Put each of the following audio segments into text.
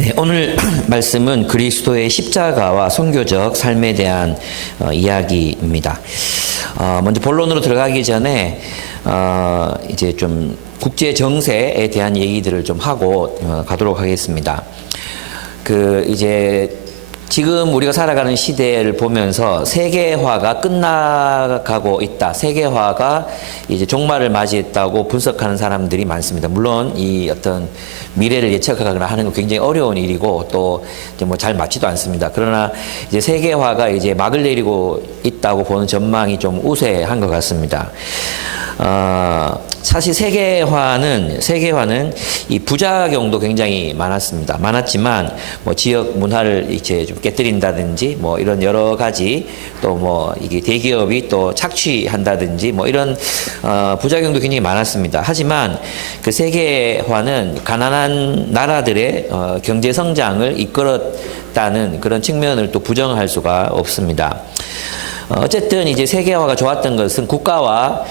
네, 오늘 말씀은 그리스도의 십자가와 선교적 삶에 대한 이야기입니다. 먼저 본론으로 들어가기 전에 이제 좀 국제 정세에 대한 얘기들을 좀 하고 가도록 하겠습니다. 이제 지금 우리가 살아가는 시대를 보면서 세계화가 끝나가고 있다. 세계화가 이제 종말을 맞이했다고 분석하는 사람들이 많습니다. 물론 이 어떤 미래를 예측하거나 하는 건 굉장히 어려운 일이고 또 이제 뭐 잘 맞지도 않습니다. 그러나 이제 세계화가 이제 막을 내리고 있다고 보는 전망이 좀 우세한 것 같습니다. 사실 세계화는 이 부작용도 굉장히 많았지만 뭐 지역 문화를 이제 좀 깨뜨린다든지 뭐 이런 여러 가지 또 뭐 이게 대기업이 또 착취한다든지 뭐 이런 부작용도 굉장히 많았습니다. 하지만 그 세계화는 가난한 나라들의 경제 성장을 이끌었다는 그런 측면을 또 부정할 수가 없습니다. 어쨌든 이제 세계화가 좋았던 것은 국가가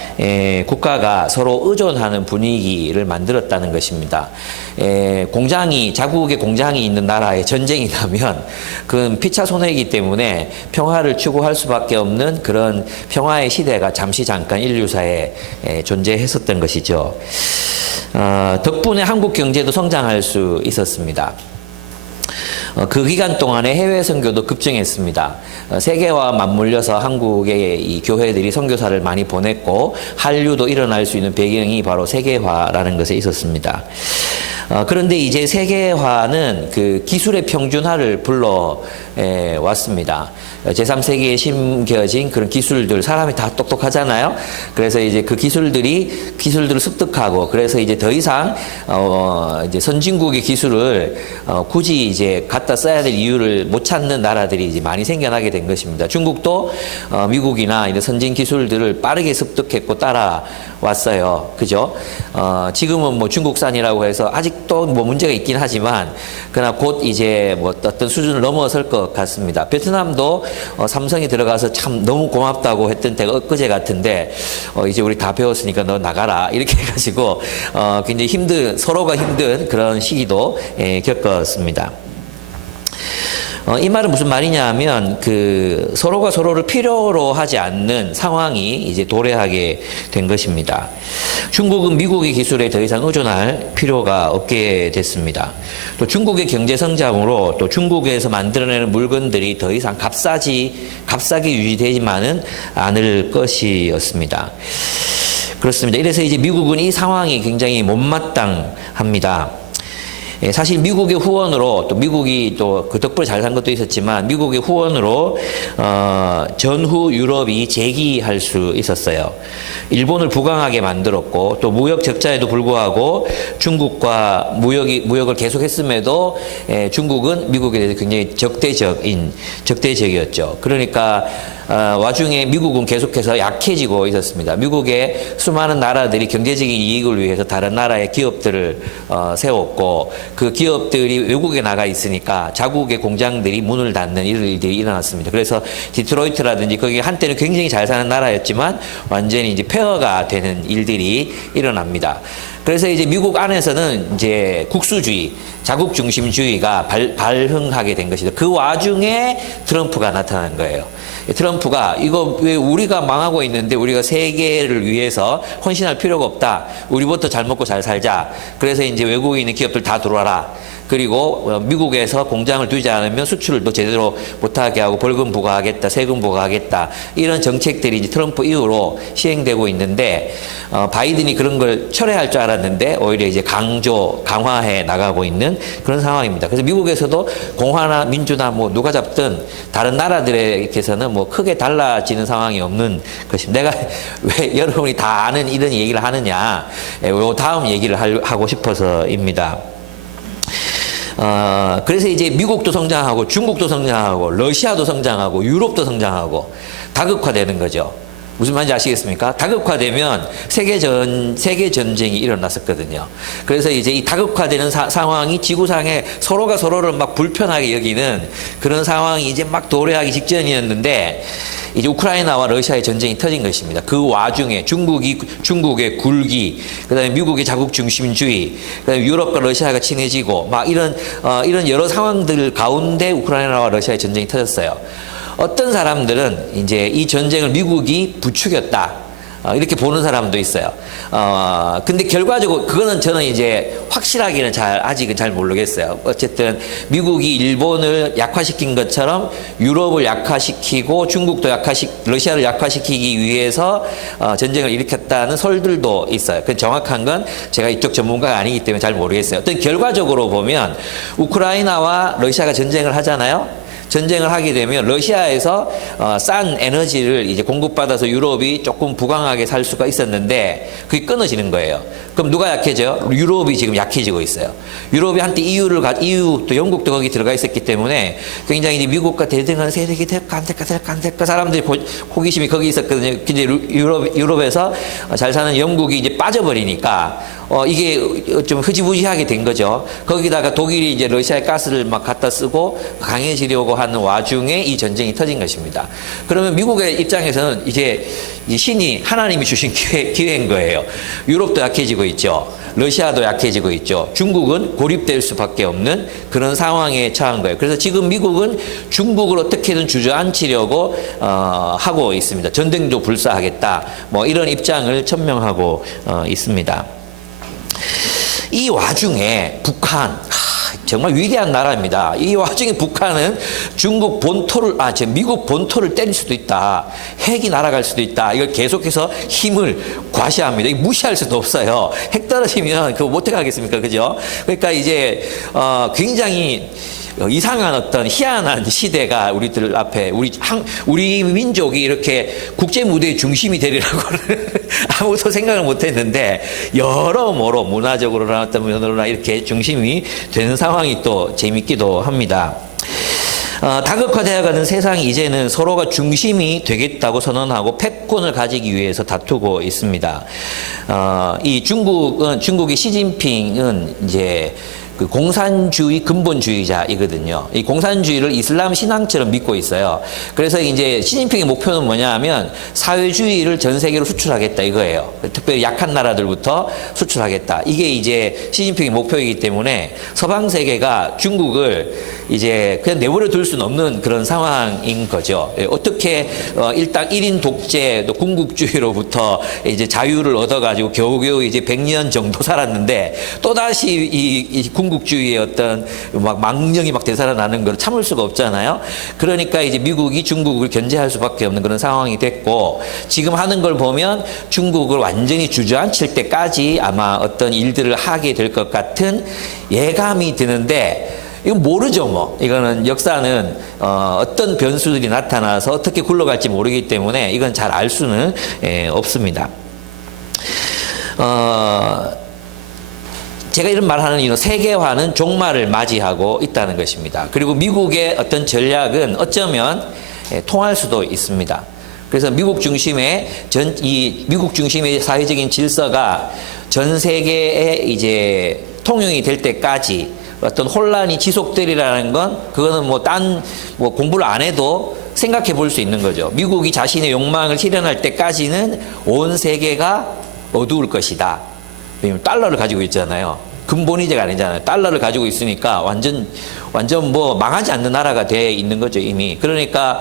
서로 의존하는 분위기를 만들었다는 것입니다. 자국의 공장이 있는 나라에 전쟁이 나면 그건 피차 손해이기 때문에 평화를 추구할 수밖에 없는 그런 평화의 시대가 잠깐 인류사에 존재했었던 것이죠. 덕분에 한국 경제도 성장할 수 있었습니다. 그 기간 동안에 해외 선교도 급증했습니다. 세계와 맞물려서 한국의 이 교회들이 선교사를 많이 보냈고 한류도 일어날 수 있는 배경이 바로 세계화라는 것에 있었습니다. 그런데 이제 세계화는 그 기술의 평준화를 불러 왔습니다. 제3세계에 심겨진 그런 기술들, 사람이 다 똑똑하잖아요. 그래서 이제 그 기술들을 습득하고, 그래서 이제 더 이상 이제 선진국의 기술을 굳이 이제 갖다 써야 될 이유를 못 찾는 나라들이 이제 많이 생겨나게 된 것입니다. 중국도 미국이나 이런 선진 기술들을 빠르게 습득했고 따라왔어요. 그죠? 지금은 뭐 중국산이라고 해서 아직도 뭐 문제가 있긴 하지만, 그러나 곧 이제 뭐 어떤 수준을 넘어설 것 같습니다. 베트남도 삼성이 들어가서 참 너무 고맙다고 했던 때가 엊그제 같은데, 이제 우리 다 배웠으니까 너 나가라. 이렇게 해가지고, 굉장히 서로가 힘든 그런 시기도 겪었습니다. 이 말은 무슨 말이냐 하면 서로가 서로를 필요로 하지 않는 상황이 이제 도래하게 된 것입니다. 중국은 미국의 기술에 더 이상 의존할 필요가 없게 됐습니다. 또 중국의 경제 성장으로 또 중국에서 만들어내는 물건들이 더 이상 값싸게 유지되지만은 않을 것이었습니다. 그렇습니다. 이래서 이제 미국은 이 상황이 굉장히 못마땅합니다. 사실 미국의 후원으로, 또 미국이 또 그 덕분에 잘 산 것도 있었지만 미국의 후원으로 전후 유럽이 재기할 수 있었어요. 일본을 부강하게 만들었고, 또 무역 적자에도 불구하고 중국과 무역을 계속했음에도 중국은 미국에 대해서 굉장히 적대적이었죠. 그러니까 와중에 미국은 계속해서 약해지고 있었습니다. 미국의 수많은 나라들이 경제적인 이익을 위해서 다른 나라의 기업들을 세웠고, 그 기업들이 외국에 나가 있으니까 자국의 공장들이 문을 닫는 이런 일들이 일어났습니다. 그래서 디트로이트라든지 거기 한때는 굉장히 잘 사는 나라였지만 완전히 이제 폐허가 되는 일들이 일어납니다. 그래서 이제 미국 안에서는 이제 국수주의, 자국 중심주의가 발흥하게 된 것이죠. 그 와중에 트럼프가 나타난 거예요. 트럼프가 이거 왜 우리가 망하고 있는데 우리가 세계를 위해서 헌신할 필요가 없다. 우리부터 잘 먹고 잘 살자. 그래서 이제 외국에 있는 기업들 다 들어와라. 그리고 미국에서 공장을 두지 않으면 수출을 또 제대로 못하게 하고 벌금 부과하겠다, 세금 부과하겠다. 이런 정책들이 이제 트럼프 이후로 시행되고 있는데, 바이든이 그런 걸 철회할 줄 알았는데 오히려 이제 강화해 나가고 있는 그런 상황입니다. 그래서 미국에서도 공화나 민주나 뭐 누가 잡든 다른 나라들에게서는 뭐 크게 달라지는 상황이 없는 것입니다. 내가 왜 여러분이 다 아는 이런 얘기를 하느냐, 요 다음 얘기를 하고 싶어서입니다. 그래서 이제 미국도 성장하고 중국도 성장하고 러시아도 성장하고 유럽도 성장하고 다극화되는 거죠. 무슨 말인지 아시겠습니까? 다극화되면 세계 전쟁이 일어났었거든요. 그래서 이제 이 다극화되는 상황이 지구상에 서로가 서로를 막 불편하게 여기는 그런 상황이 이제 막 도래하기 직전이었는데, 이제 우크라이나와 러시아의 전쟁이 터진 것입니다. 그 와중에 중국의 굴기, 그다음에 미국의 자국 중심주의, 그다음에 유럽과 러시아가 친해지고 막 이런 여러 상황들 가운데 우크라이나와 러시아의 전쟁이 터졌어요. 어떤 사람들은 이제 이 전쟁을 미국이 부추겼다. 이렇게 보는 사람도 있어요. 근데 결과적으로 그거는 저는 이제 확실하게는 아직은 잘 모르겠어요. 어쨌든 미국이 일본을 약화시킨 것처럼 유럽을 약화시키고 러시아를 약화시키기 위해서 전쟁을 일으켰다는 설들도 있어요. 그 정확한 건 제가 이쪽 전문가가 아니기 때문에 잘 모르겠어요. 어떤 결과적으로 보면 우크라이나와 러시아가 전쟁을 하잖아요. 전쟁을 하게 되면 러시아에서 싼 에너지를 이제 공급받아서 유럽이 조금 부강하게 살 수가 있었는데 그게 끊어지는 거예요. 그럼 누가 약해져요? 유럽이 지금 약해지고 있어요. 유럽이 한때 EU 또 영국도 거기 들어가 있었기 때문에 굉장히 이제 미국과 대등한 세력이 될까 안 될까 사람들이 호기심이 거기 있었거든요. 근데 유럽에서 잘 사는 영국이 이제 빠져버리니까 이게 좀 흐지부지하게 된 거죠. 거기다가 독일이 이제 러시아의 가스를 막 갖다 쓰고 강해지려고 하는 와중에 이 전쟁이 터진 것입니다. 그러면 미국의 입장에서는 이제 신이 하나님이 주신 기회인 거예요. 유럽도 약해지고 있죠. 러시아도 약해지고 있죠. 중국은 고립될 수밖에 없는 그런 상황에 처한 거예요. 그래서 지금 미국은 중국을 어떻게든 주저앉히려고 하고 있습니다. 전쟁도 불사하겠다. 뭐 이런 입장을 천명하고 있습니다. 이 와중에 북한 정말 위대한 나라입니다. 이 와중에 북한은 미국 본토를 때릴 수도 있다. 핵이 날아갈 수도 있다. 이걸 계속해서 힘을 과시합니다. 이거 무시할 수도 없어요. 핵 떨어지면 그거 어떻게 하겠습니까? 그죠? 그러니까 이제 굉장히 이상한 어떤 희한한 시대가 우리들 앞에 우리 민족이 이렇게 국제 무대의 중심이 되리라고는 아무도 생각을 못했는데 여러모로 문화적으로나 어떤 면으로나 이렇게 중심이 되는 상황이 또 재밌기도 합니다. 다극화되어가는 세상이 이제는 서로가 중심이 되겠다고 선언하고 패권을 가지기 위해서 다투고 있습니다. 이 중국의 시진핑은 이제 그 공산주의 근본주의자이거든요. 이 공산주의를 이슬람 신앙처럼 믿고 있어요. 그래서 이제 시진핑의 목표는 뭐냐 하면 사회주의를 전 세계로 수출하겠다 이거예요. 특별히 약한 나라들부터 수출하겠다. 이게 이제 시진핑의 목표이기 때문에 서방 세계가 중국을 이제 그냥 내버려 둘 수는 없는 그런 상황인 거죠. 어떻게 일단 1인 독재 또 군국주의로부터 이제 자유를 얻어가지고 겨우겨우 이제 100년 정도 살았는데 또다시 이 군국주의의 어떤 막 망령이 막 되살아나는 걸 참을 수가 없잖아요. 그러니까 이제 미국이 중국을 견제할 수밖에 없는 그런 상황이 됐고 지금 하는 걸 보면 중국을 완전히 주저앉힐 때까지 아마 어떤 일들을 하게 될 것 같은 예감이 드는데 이건 모르죠, 뭐. 이거는 역사는 어떤 변수들이 나타나서 어떻게 굴러갈지 모르기 때문에 이건 잘 알 수는 없습니다. 제가 이런 말하는 이유는 세계화는 종말을 맞이하고 있다는 것입니다. 그리고 미국의 어떤 전략은 어쩌면 통할 수도 있습니다. 그래서 미국 중심의 사회적인 질서가 전 세계에 이제 통용이 될 때까지 어떤 혼란이 지속되리라는 건 그거는 뭐 공부를 안 해도 생각해 볼 수 있는 거죠. 미국이 자신의 욕망을 실현할 때까지는 온 세계가 어두울 것이다. 왜냐면 달러를 가지고 있잖아요. 근본이제가 아니잖아요. 달러를 가지고 있으니까 완전 뭐 망하지 않는 나라가 돼 있는 거죠, 이미. 그러니까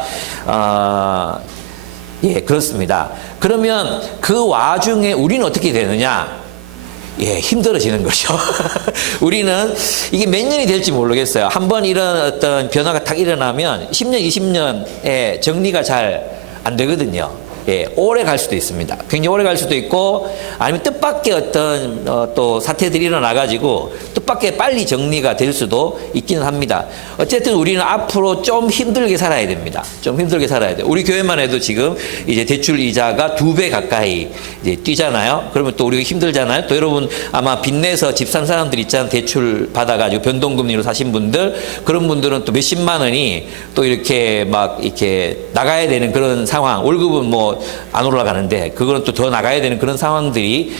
그렇습니다. 그러면 그 와중에 우리는 어떻게 되느냐? 힘들어지는 거죠. 우리는 이게 몇 년이 될지 모르겠어요. 한번 이런 어떤 변화가 딱 일어나면 10년, 20년에 정리가 잘 안 되거든요. 오래 갈 수도 있습니다. 굉장히 오래 갈 수도 있고 아니면 뜻밖의 어떤 또 사태들이 일어나가지고 뜻밖의 빨리 정리가 될 수도 있기는 합니다. 어쨌든 우리는 앞으로 좀 힘들게 살아야 됩니다. 좀 힘들게 살아야 돼요. 우리 교회만 해도 지금 이제 대출 이자가 2배 가까이 이제 뛰잖아요. 그러면 또 우리가 힘들잖아요. 또 여러분 아마 빚내서 집 산 사람들 있잖아요. 대출 받아가지고 변동금리로 사신 분들 그런 분들은 또 몇십만 원이 또 이렇게 막 이렇게 나가야 되는 그런 상황. 월급은 뭐 뭐 안 올라가는데 그거는 또 더 나가야 되는 그런 상황들이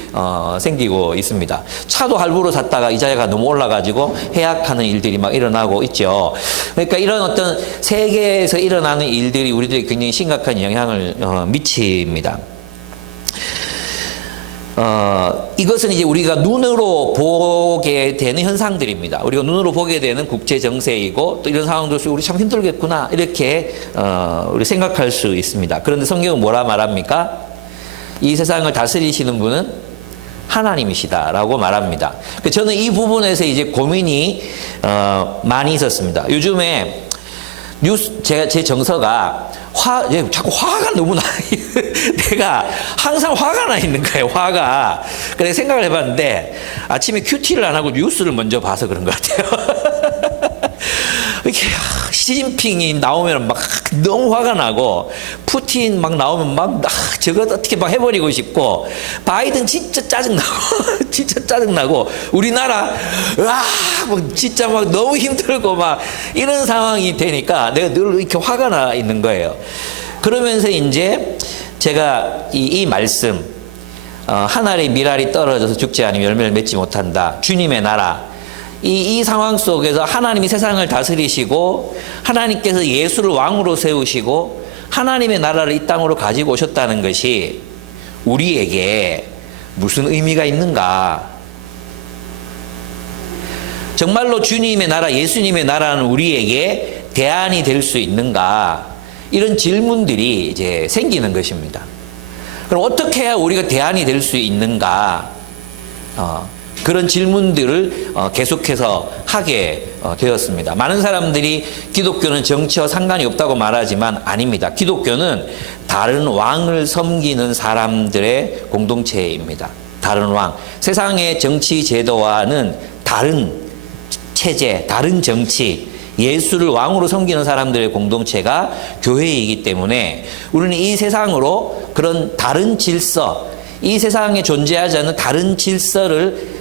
생기고 있습니다. 차도 할부로 샀다가 이자가 너무 올라가지고 해약하는 일들이 막 일어나고 있죠. 그러니까 이런 어떤 세계에서 일어나는 일들이 우리들에게 굉장히 심각한 영향을 미칩니다. 이것은 이제 우리가 눈으로 보게 되는 현상들입니다. 우리가 눈으로 보게 되는 국제 정세이고 또 이런 상황도 우리 참 힘들겠구나 이렇게 우리 생각할 수 있습니다. 그런데 성경은 뭐라 말합니까? 이 세상을 다스리시는 분은 하나님이시다라고 말합니다. 저는 이 부분에서 이제 고민이 많이 있었습니다. 요즘에 뉴스 제 정서가 자꾸 화가 너무 나. 내가 항상 화가 나 있는 거예요, 화가. 그래서 생각을 해봤는데, 아침에 큐티를 안 하고 뉴스를 먼저 봐서 그런 것 같아요. 이렇게, 시진핑이 나오면 막 너무 화가 나고, 푸틴 막 나오면 막, 저거 어떻게 막 해버리고 싶고, 바이든 진짜 짜증나고, 진짜 짜증나고, 우리나라, 막 진짜 막 너무 힘들고 막 이런 상황이 되니까 내가 늘 이렇게 화가 나 있는 거예요. 그러면서 이제 제가 이 말씀, 하늘의 밀알이 떨어져서 죽지 않으면 열매를 맺지 못한다. 주님의 나라. 이 상황 속에서 하나님이 세상을 다스리시고 하나님께서 예수를 왕으로 세우시고 하나님의 나라를 이 땅으로 가지고 오셨다는 것이 우리에게 무슨 의미가 있는가? 정말로 주님의 나라, 예수님의 나라는 우리에게 대안이 될 수 있는가? 이런 질문들이 이제 생기는 것입니다. 그럼 어떻게 해야 우리가 대안이 될 수 있는가? 그런 질문들을 계속해서 하게 되었습니다. 많은 사람들이 기독교는 정치와 상관이 없다고 말하지만 아닙니다. 기독교는 다른 왕을 섬기는 사람들의 공동체입니다. 다른 왕. 세상의 정치 제도와는 다른 체제, 다른 정치, 예수를 왕으로 섬기는 사람들의 공동체가 교회이기 때문에 우리는 이 세상으로 그런 다른 질서, 이 세상에 존재하지 않는 다른 질서를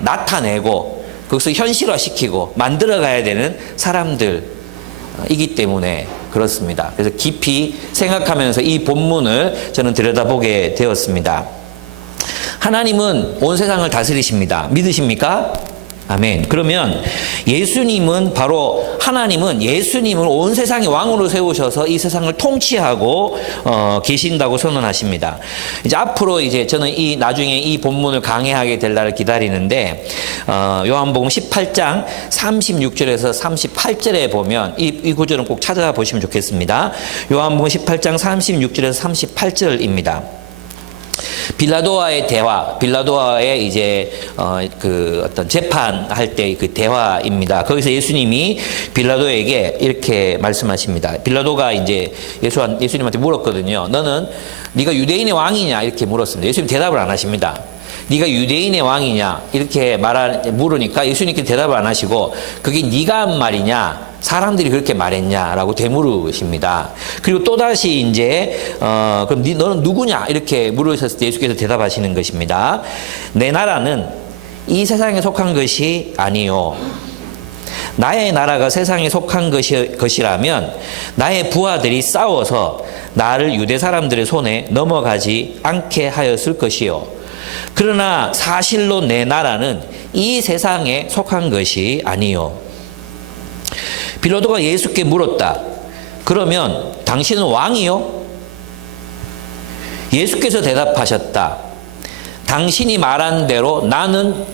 나타내고 그것을 현실화시키고 만들어가야 되는 사람들이기 때문에 그렇습니다. 그래서 깊이 생각하면서 이 본문을 저는 들여다보게 되었습니다. 하나님은 온 세상을 다스리십니다. 믿으십니까? 아멘. 그러면 예수님은 하나님은 예수님을 온 세상의 왕으로 세우셔서 이 세상을 통치하고 계신다고 선언하십니다. 이제 앞으로 이제 저는 나중에 이 본문을 강해하게 될 날을 기다리는데 요한복음 18장 36절에서 38절에 보면 이 구절은 꼭 찾아보시면 좋겠습니다. 요한복음 18장 36절에서 38절입니다. 빌라도와의 대화, 빌라도와의 이제 어떤 재판할 때 그 대화입니다. 거기서 예수님이 빌라도에게 이렇게 말씀하십니다. 빌라도가 이제 예수님한테 물었거든요. 네가 유대인의 왕이냐 이렇게 물었습니다. 예수님 대답을 안 하십니다. 네가 유대인의 왕이냐 이렇게 물으니까 예수님께 대답을 안 하시고 그게 네가 한 말이냐 사람들이 그렇게 말했냐라고 되물으십니다. 그리고 또다시 이제 그럼 너는 누구냐 이렇게 물으셨을 때 예수께서 대답하시는 것입니다. 내 나라는 이 세상에 속한 것이 아니요 나의 나라가 세상에 속한 것이라면 나의 부하들이 싸워서 나를 유대 사람들의 손에 넘어가지 않게 하였을 것이요 그러나 사실로 내 나라는 이 세상에 속한 것이 아니요. 빌라도가 예수께 물었다. 그러면 당신은 왕이요? 예수께서 대답하셨다. 당신이 말한 대로 나는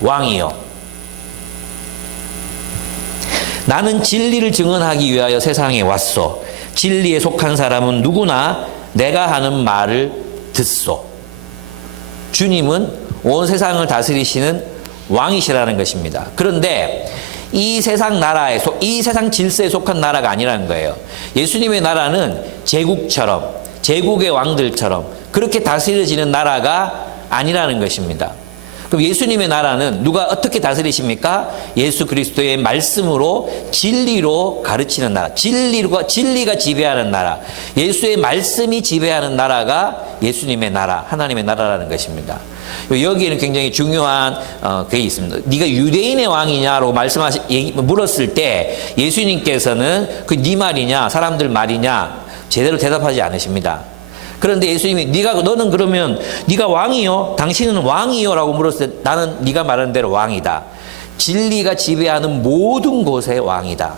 왕이요. 나는 진리를 증언하기 위하여 세상에 왔소. 진리에 속한 사람은 누구나 내가 하는 말을 듣소. 주님은 온 세상을 다스리시는 왕이시라는 것입니다. 그런데 이 세상 이 세상 질서에 속한 나라가 아니라는 거예요. 예수님의 나라는 제국처럼, 제국의 왕들처럼 그렇게 다스려지는 나라가 아니라는 것입니다. 그럼 예수님의 나라는 누가 어떻게 다스리십니까? 예수 그리스도의 말씀으로 진리로 가르치는 나라. 진리가 지배하는 나라. 예수의 말씀이 지배하는 나라가 예수님의 나라, 하나님의 나라라는 것입니다. 여기에는 굉장히 중요한 게 있습니다. 네가 유대인의 왕이냐라고 물었을 때 예수님께서는 그 네 말이냐 사람들 말이냐 제대로 대답하지 않으십니다. 그런데 예수님이 너는 그러면 네가 왕이요? 당신은 왕이요?라고 물었을 때 나는 네가 말하는 대로 왕이다. 진리가 지배하는 모든 곳의 왕이다.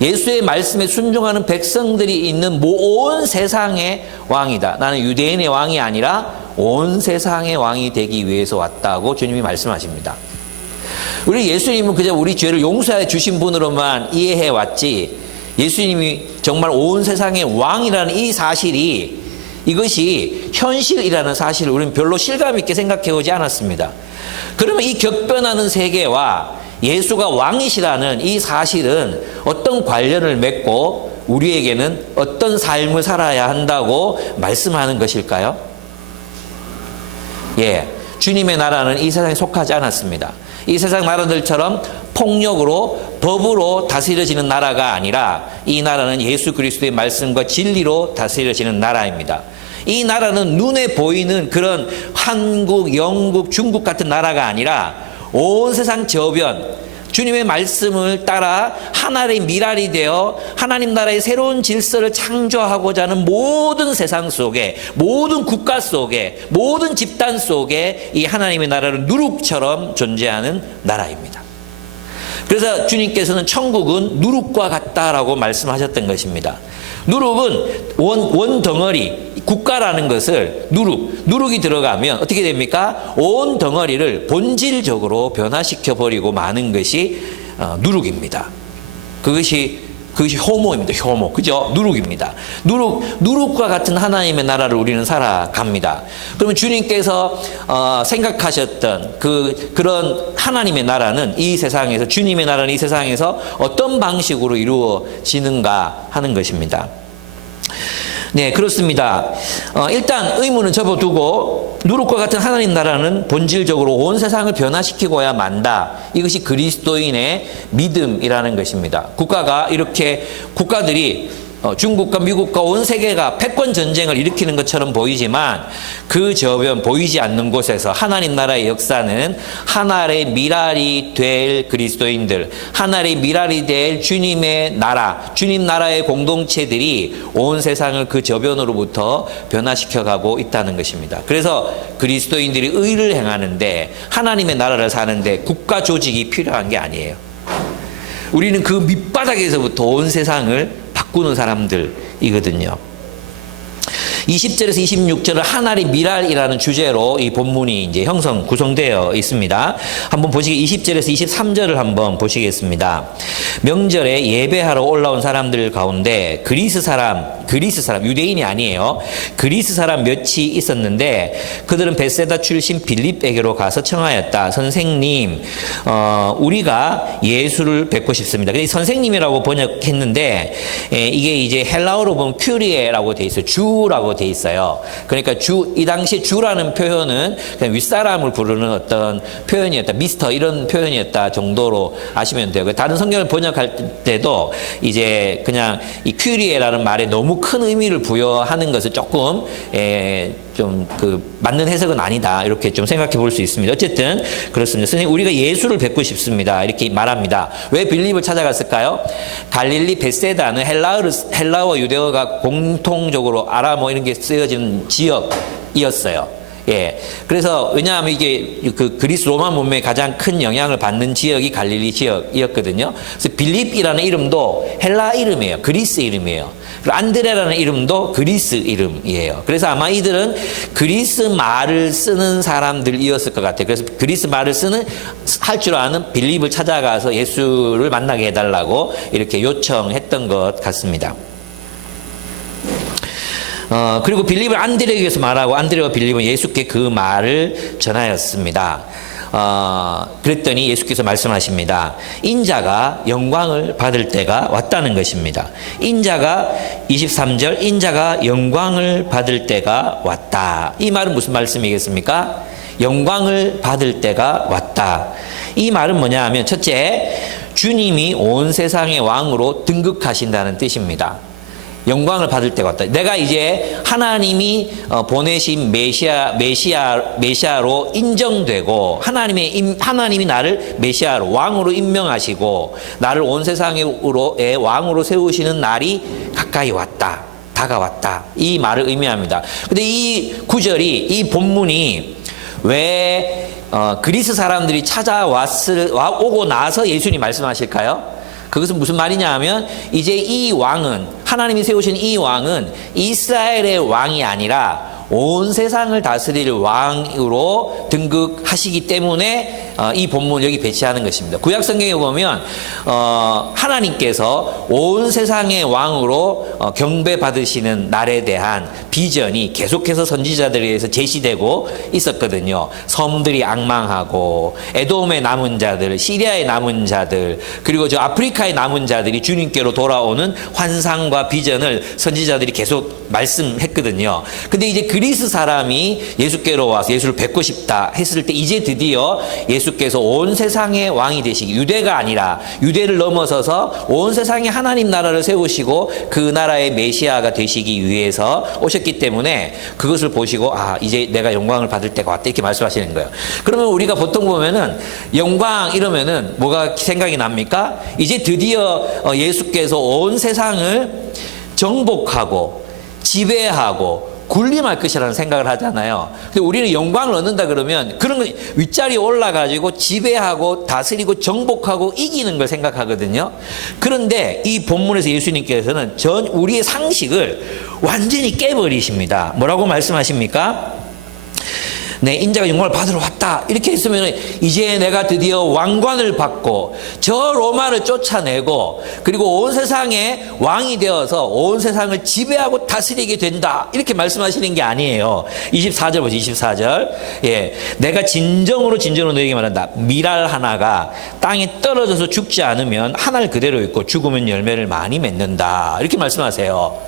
예수의 말씀에 순종하는 백성들이 있는 온 세상의 왕이다. 나는 유대인의 왕이 아니라 온 세상의 왕이 되기 위해서 왔다고 주님이 말씀하십니다. 우리 예수님은 그저 우리 죄를 용서해 주신 분으로만 이해해 왔지, 예수님이 정말 온 세상의 왕이라는 이 사실이, 이것이 현실이라는 사실을 우리는 별로 실감 있게 생각해 오지 않았습니다. 그러면 이 격변하는 세계와 예수가 왕이시라는 이 사실은 어떤 관련을 맺고 우리에게는 어떤 삶을 살아야 한다고 말씀하는 것일까요? 주님의 나라는 이 세상에 속하지 않았습니다. 이 세상 나라들처럼 폭력으로, 법으로 다스려지는 나라가 아니라 이 나라는 예수 그리스도의 말씀과 진리로 다스려지는 나라입니다. 이 나라는 눈에 보이는 그런 한국, 영국, 중국 같은 나라가 아니라 온 세상 저변, 주님의 말씀을 따라 하나의 미랄이 되어 하나님 나라의 새로운 질서를 창조하고자 하는 모든 세상 속에, 모든 국가 속에, 모든 집단 속에 이 하나님의 나라는 누룩처럼 존재하는 나라입니다. 그래서 주님께서는 천국은 누룩과 같다라고 말씀하셨던 것입니다. 누룩은 원덩어리, 국가라는 것을 누룩이 들어가면 어떻게 됩니까? 온 덩어리를 본질적으로 변화시켜 버리고 마는 것이 누룩입니다. 그것이 효모입니다. 효모. 그죠? 누룩입니다. 누룩과 같은 하나님의 나라를 우리는 살아갑니다. 그러면 주님께서 생각하셨던 그런 하나님의 나라는 이 세상에서, 주님의 나라는 이 세상에서 어떤 방식으로 이루어지는가 하는 것입니다. 네, 그렇습니다. 일단 의문은 접어두고 누룩과 같은 하나님 나라는 본질적으로 온 세상을 변화시키고야 만다. 이것이 그리스도인의 믿음이라는 것입니다. 국가들이 중국과 미국과 온 세계가 패권 전쟁을 일으키는 것처럼 보이지만 그 저변 보이지 않는 곳에서 하나님 나라의 역사는 하나의 미랄이 될 그리스도인들, 하나의 미랄이 될 주님의 나라, 주님 나라의 공동체들이 온 세상을 그 저변으로부터 변화시켜가고 있다는 것입니다. 그래서 그리스도인들이 의를 행하는데, 하나님의 나라를 사는데 국가 조직이 필요한 게 아니에요. 우리는 그 밑바닥에서부터 온 세상을 바꾸는 사람들이거든요. 20절에서 26절은 하나의 미랄이라는 주제로 이 본문이 이제 구성되어 있습니다. 한번 20절에서 23절을 한번 보시겠습니다. 명절에 예배하러 올라온 사람들 가운데 그리스 사람, 유대인이 아니에요. 그리스 사람 몇이 있었는데 그들은 벳세다 출신 빌립에게로 가서 청하였다. 선생님, 우리가 예수를 뵙고 싶습니다. 근데 선생님이라고 번역했는데 이게 이제 헬라어로 보면 큐리에라고 돼 있어요. 주라고 돼 있어요. 그러니까 이 당시 주라는 표현은 그냥 윗사람을 부르는 어떤 표현이었다. 미스터 이런 표현이었다 정도로 아시면 돼요. 다른 성경을 번역할 때도 이제 그냥 이 큐리에라는 말에 너무 큰 의미를 부여하는 것을 조금 좀 맞는 해석은 아니다. 이렇게 좀 생각해 볼 수 있습니다. 어쨌든 그렇습니다. 선생님, 우리가 예수를 뵙고 싶습니다. 이렇게 말합니다. 왜 빌립을 찾아갔을까요? 갈릴리 벳세다는 헬라어 유대어가 공통적으로 아람어 이런 게 쓰여지는 지역이었어요. 그래서 왜냐하면 이게 그리스 로마 문명에 가장 큰 영향을 받는 지역이 갈릴리 지역이었거든요. 그래서 빌립이라는 이름도 헬라 이름이에요. 그리스 이름이에요. 그리고 안드레라는 이름도 그리스 이름이에요. 그래서 아마 이들은 그리스 말을 쓰는 사람들이었을 것 같아요. 그래서 그리스 말을 할 줄 아는 빌립을 찾아가서 예수를 만나게 해달라고 이렇게 요청했던 것 같습니다. 그리고 빌립을 안드레에게서 말하고 안드레와 빌립은 예수께 그 말을 전하였습니다. 그랬더니 예수께서 말씀하십니다. 인자가 영광을 받을 때가 왔다는 것입니다. 23절, 인자가 영광을 받을 때가 왔다. 이 말은 무슨 말씀이겠습니까? 영광을 받을 때가 왔다. 이 말은 뭐냐 하면, 첫째, 주님이 온 세상의 왕으로 등극하신다는 뜻입니다. 영광을 받을 때가 왔다. 내가 이제 하나님이 보내신 메시아로 인정되고 하나님이 나를 메시아로 왕으로 임명하시고 나를 온 세상의 왕으로 세우시는 날이 가까이 왔다. 다가왔다. 이 말을 의미합니다. 근데 이 구절이, 이 본문이 왜 그리스 사람들이 오고 나서 예수님이 말씀하실까요? 그것은 무슨 말이냐 하면 이제 이 왕은, 하나님이 세우신 이 왕은 이스라엘의 왕이 아니라 온 세상을 다스릴 왕으로 등극하시기 때문에 이 본문을 여기 배치하는 것입니다. 구약 성경에 보면 하나님께서 온 세상의 왕으로 경배받으시는 날에 대한 비전이 계속해서 선지자들에 의해서 제시되고 있었거든요. 섬들이 앙망하고 에돔의 남은 자들, 시리아의 남은 자들, 그리고 저 아프리카의 남은 자들이 주님께로 돌아오는 환상과 비전을 선지자들이 계속 말씀했거든요. 근데 이제 그리스 사람이 예수께로 와서 예수를 뵙고 싶다 했을 때 이제 드디어 예수께서 온 세상의 왕이 되시기, 유대가 아니라 유대를 넘어서서 온 세상의 하나님 나라를 세우시고 그 나라의 메시아가 되시기 위해서 오셨기 때문에 그것을 보시고 이제 내가 영광을 받을 때가 왔다 이렇게 말씀하시는 거예요. 그러면 우리가 보통 보면은 영광 이러면은 뭐가 생각이 납니까? 이제 드디어 예수께서 온 세상을 정복하고 지배하고 군림할 것이라는 생각을 하잖아요. 근데 우리는 영광을 얻는다 그러면 그런 거 윗자리에 올라가지고 지배하고 다스리고 정복하고 이기는 걸 생각하거든요. 그런데 이 본문에서 예수님께서는 우리의 상식을 완전히 깨버리십니다. 뭐라고 말씀하십니까? 내 인자가 영광을 받으러 왔다 이렇게 했으면 이제 내가 드디어 왕관을 받고 저 로마를 쫓아내고 그리고 온 세상의 왕이 되어서 온 세상을 지배하고 다스리게 된다 이렇게 말씀하시는 게 아니에요. 24절 보세요. 24절. 내가 진정으로 너에게 말한다. 밀알 하나가 땅에 떨어져서 죽지 않으면 하늘 그대로 있고 죽으면 열매를 많이 맺는다 이렇게 말씀하세요.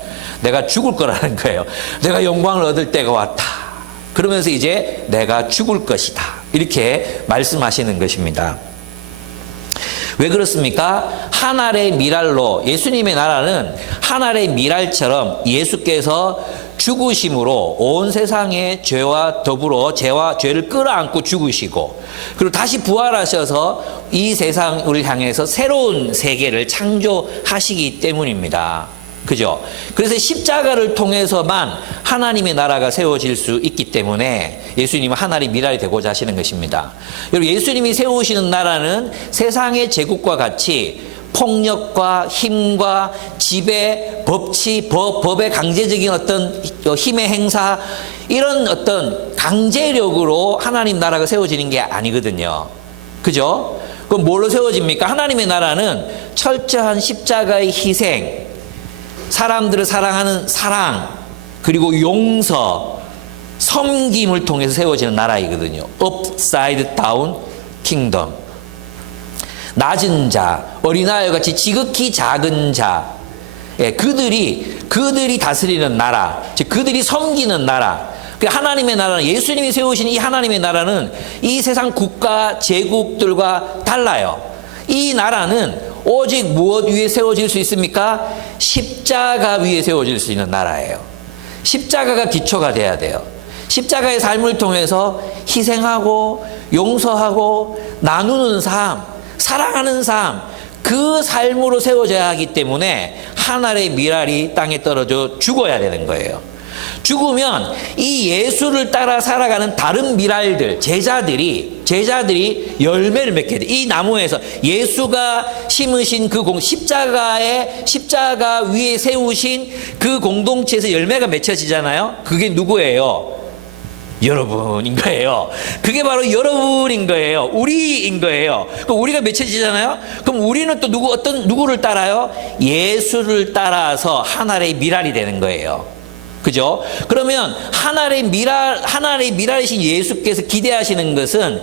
내가 죽을 거라는 거예요. 내가 영광을 얻을 때가 왔다. 그러면서 이제 내가 죽을 것이다 이렇게 말씀하시는 것입니다. 왜 그렇습니까? 한 알의 밀알로, 예수님의 나라는 한 알의 밀알처럼 예수께서 죽으심으로 온 세상의 죄와 더불어 죄를 끌어안고 죽으시고 그리고 다시 부활하셔서 이 세상을 향해서 새로운 세계를 창조하시기 때문입니다. 그죠? 그래서 십자가를 통해서만 하나님의 나라가 세워질 수 있기 때문에 예수님은 하나님의 밀알이 되고자 하시는 것입니다. 여러분, 예수님이 세우시는 나라는 세상의 제국과 같이 폭력과 힘과 지배, 법치, 법의 강제적인 어떤 힘의 행사 이런 어떤 강제력으로 하나님 나라가 세워지는 게 아니거든요. 그죠? 그럼 뭘로 세워집니까? 하나님의 나라는 철저한 십자가의 희생, 사람들을 사랑하는 사랑, 그리고 용서, 섬김을 통해서 세워지는 나라이거든요. upside down kingdom. 낮은 자, 어린아이와 같이 지극히 작은 자, 그들이 다스리는 나라, 즉 그들이 섬기는 나라. 하나님의 나라는, 예수님이 세우신 이 하나님의 나라는 이 세상 국가, 제국들과 달라요. 이 나라는 오직 무엇 위에 세워질 수 있습니까? 십자가 위에 세워질 수 있는 나라예요. 십자가가 기초가 돼야 돼요. 십자가의 삶을 통해서 희생하고 용서하고 나누는 삶, 사랑하는 삶, 그 삶으로 세워져야 하기 때문에 한 알의 밀알이 땅에 떨어져 죽어야 되는 거예요. 죽으면 이 예수를 따라 살아가는 다른 밀알들, 제자들이 열매를 맺게 돼. 이 나무에서 예수가 심으신 그 십자가 위에 세우신 그 공동체에서 열매가 맺혀지잖아요. 그게 누구예요? 여러분인 거예요. 그게 바로 여러분인 거예요. 우리인 거예요. 그럼 우리가 맺혀지잖아요. 그럼 우리는 또 누구를 따라요? 예수를 따라서 한 알의 밀알이 되는 거예요. 그죠? 그러면 하나의 밀알이신 예수께서 기대하시는 것은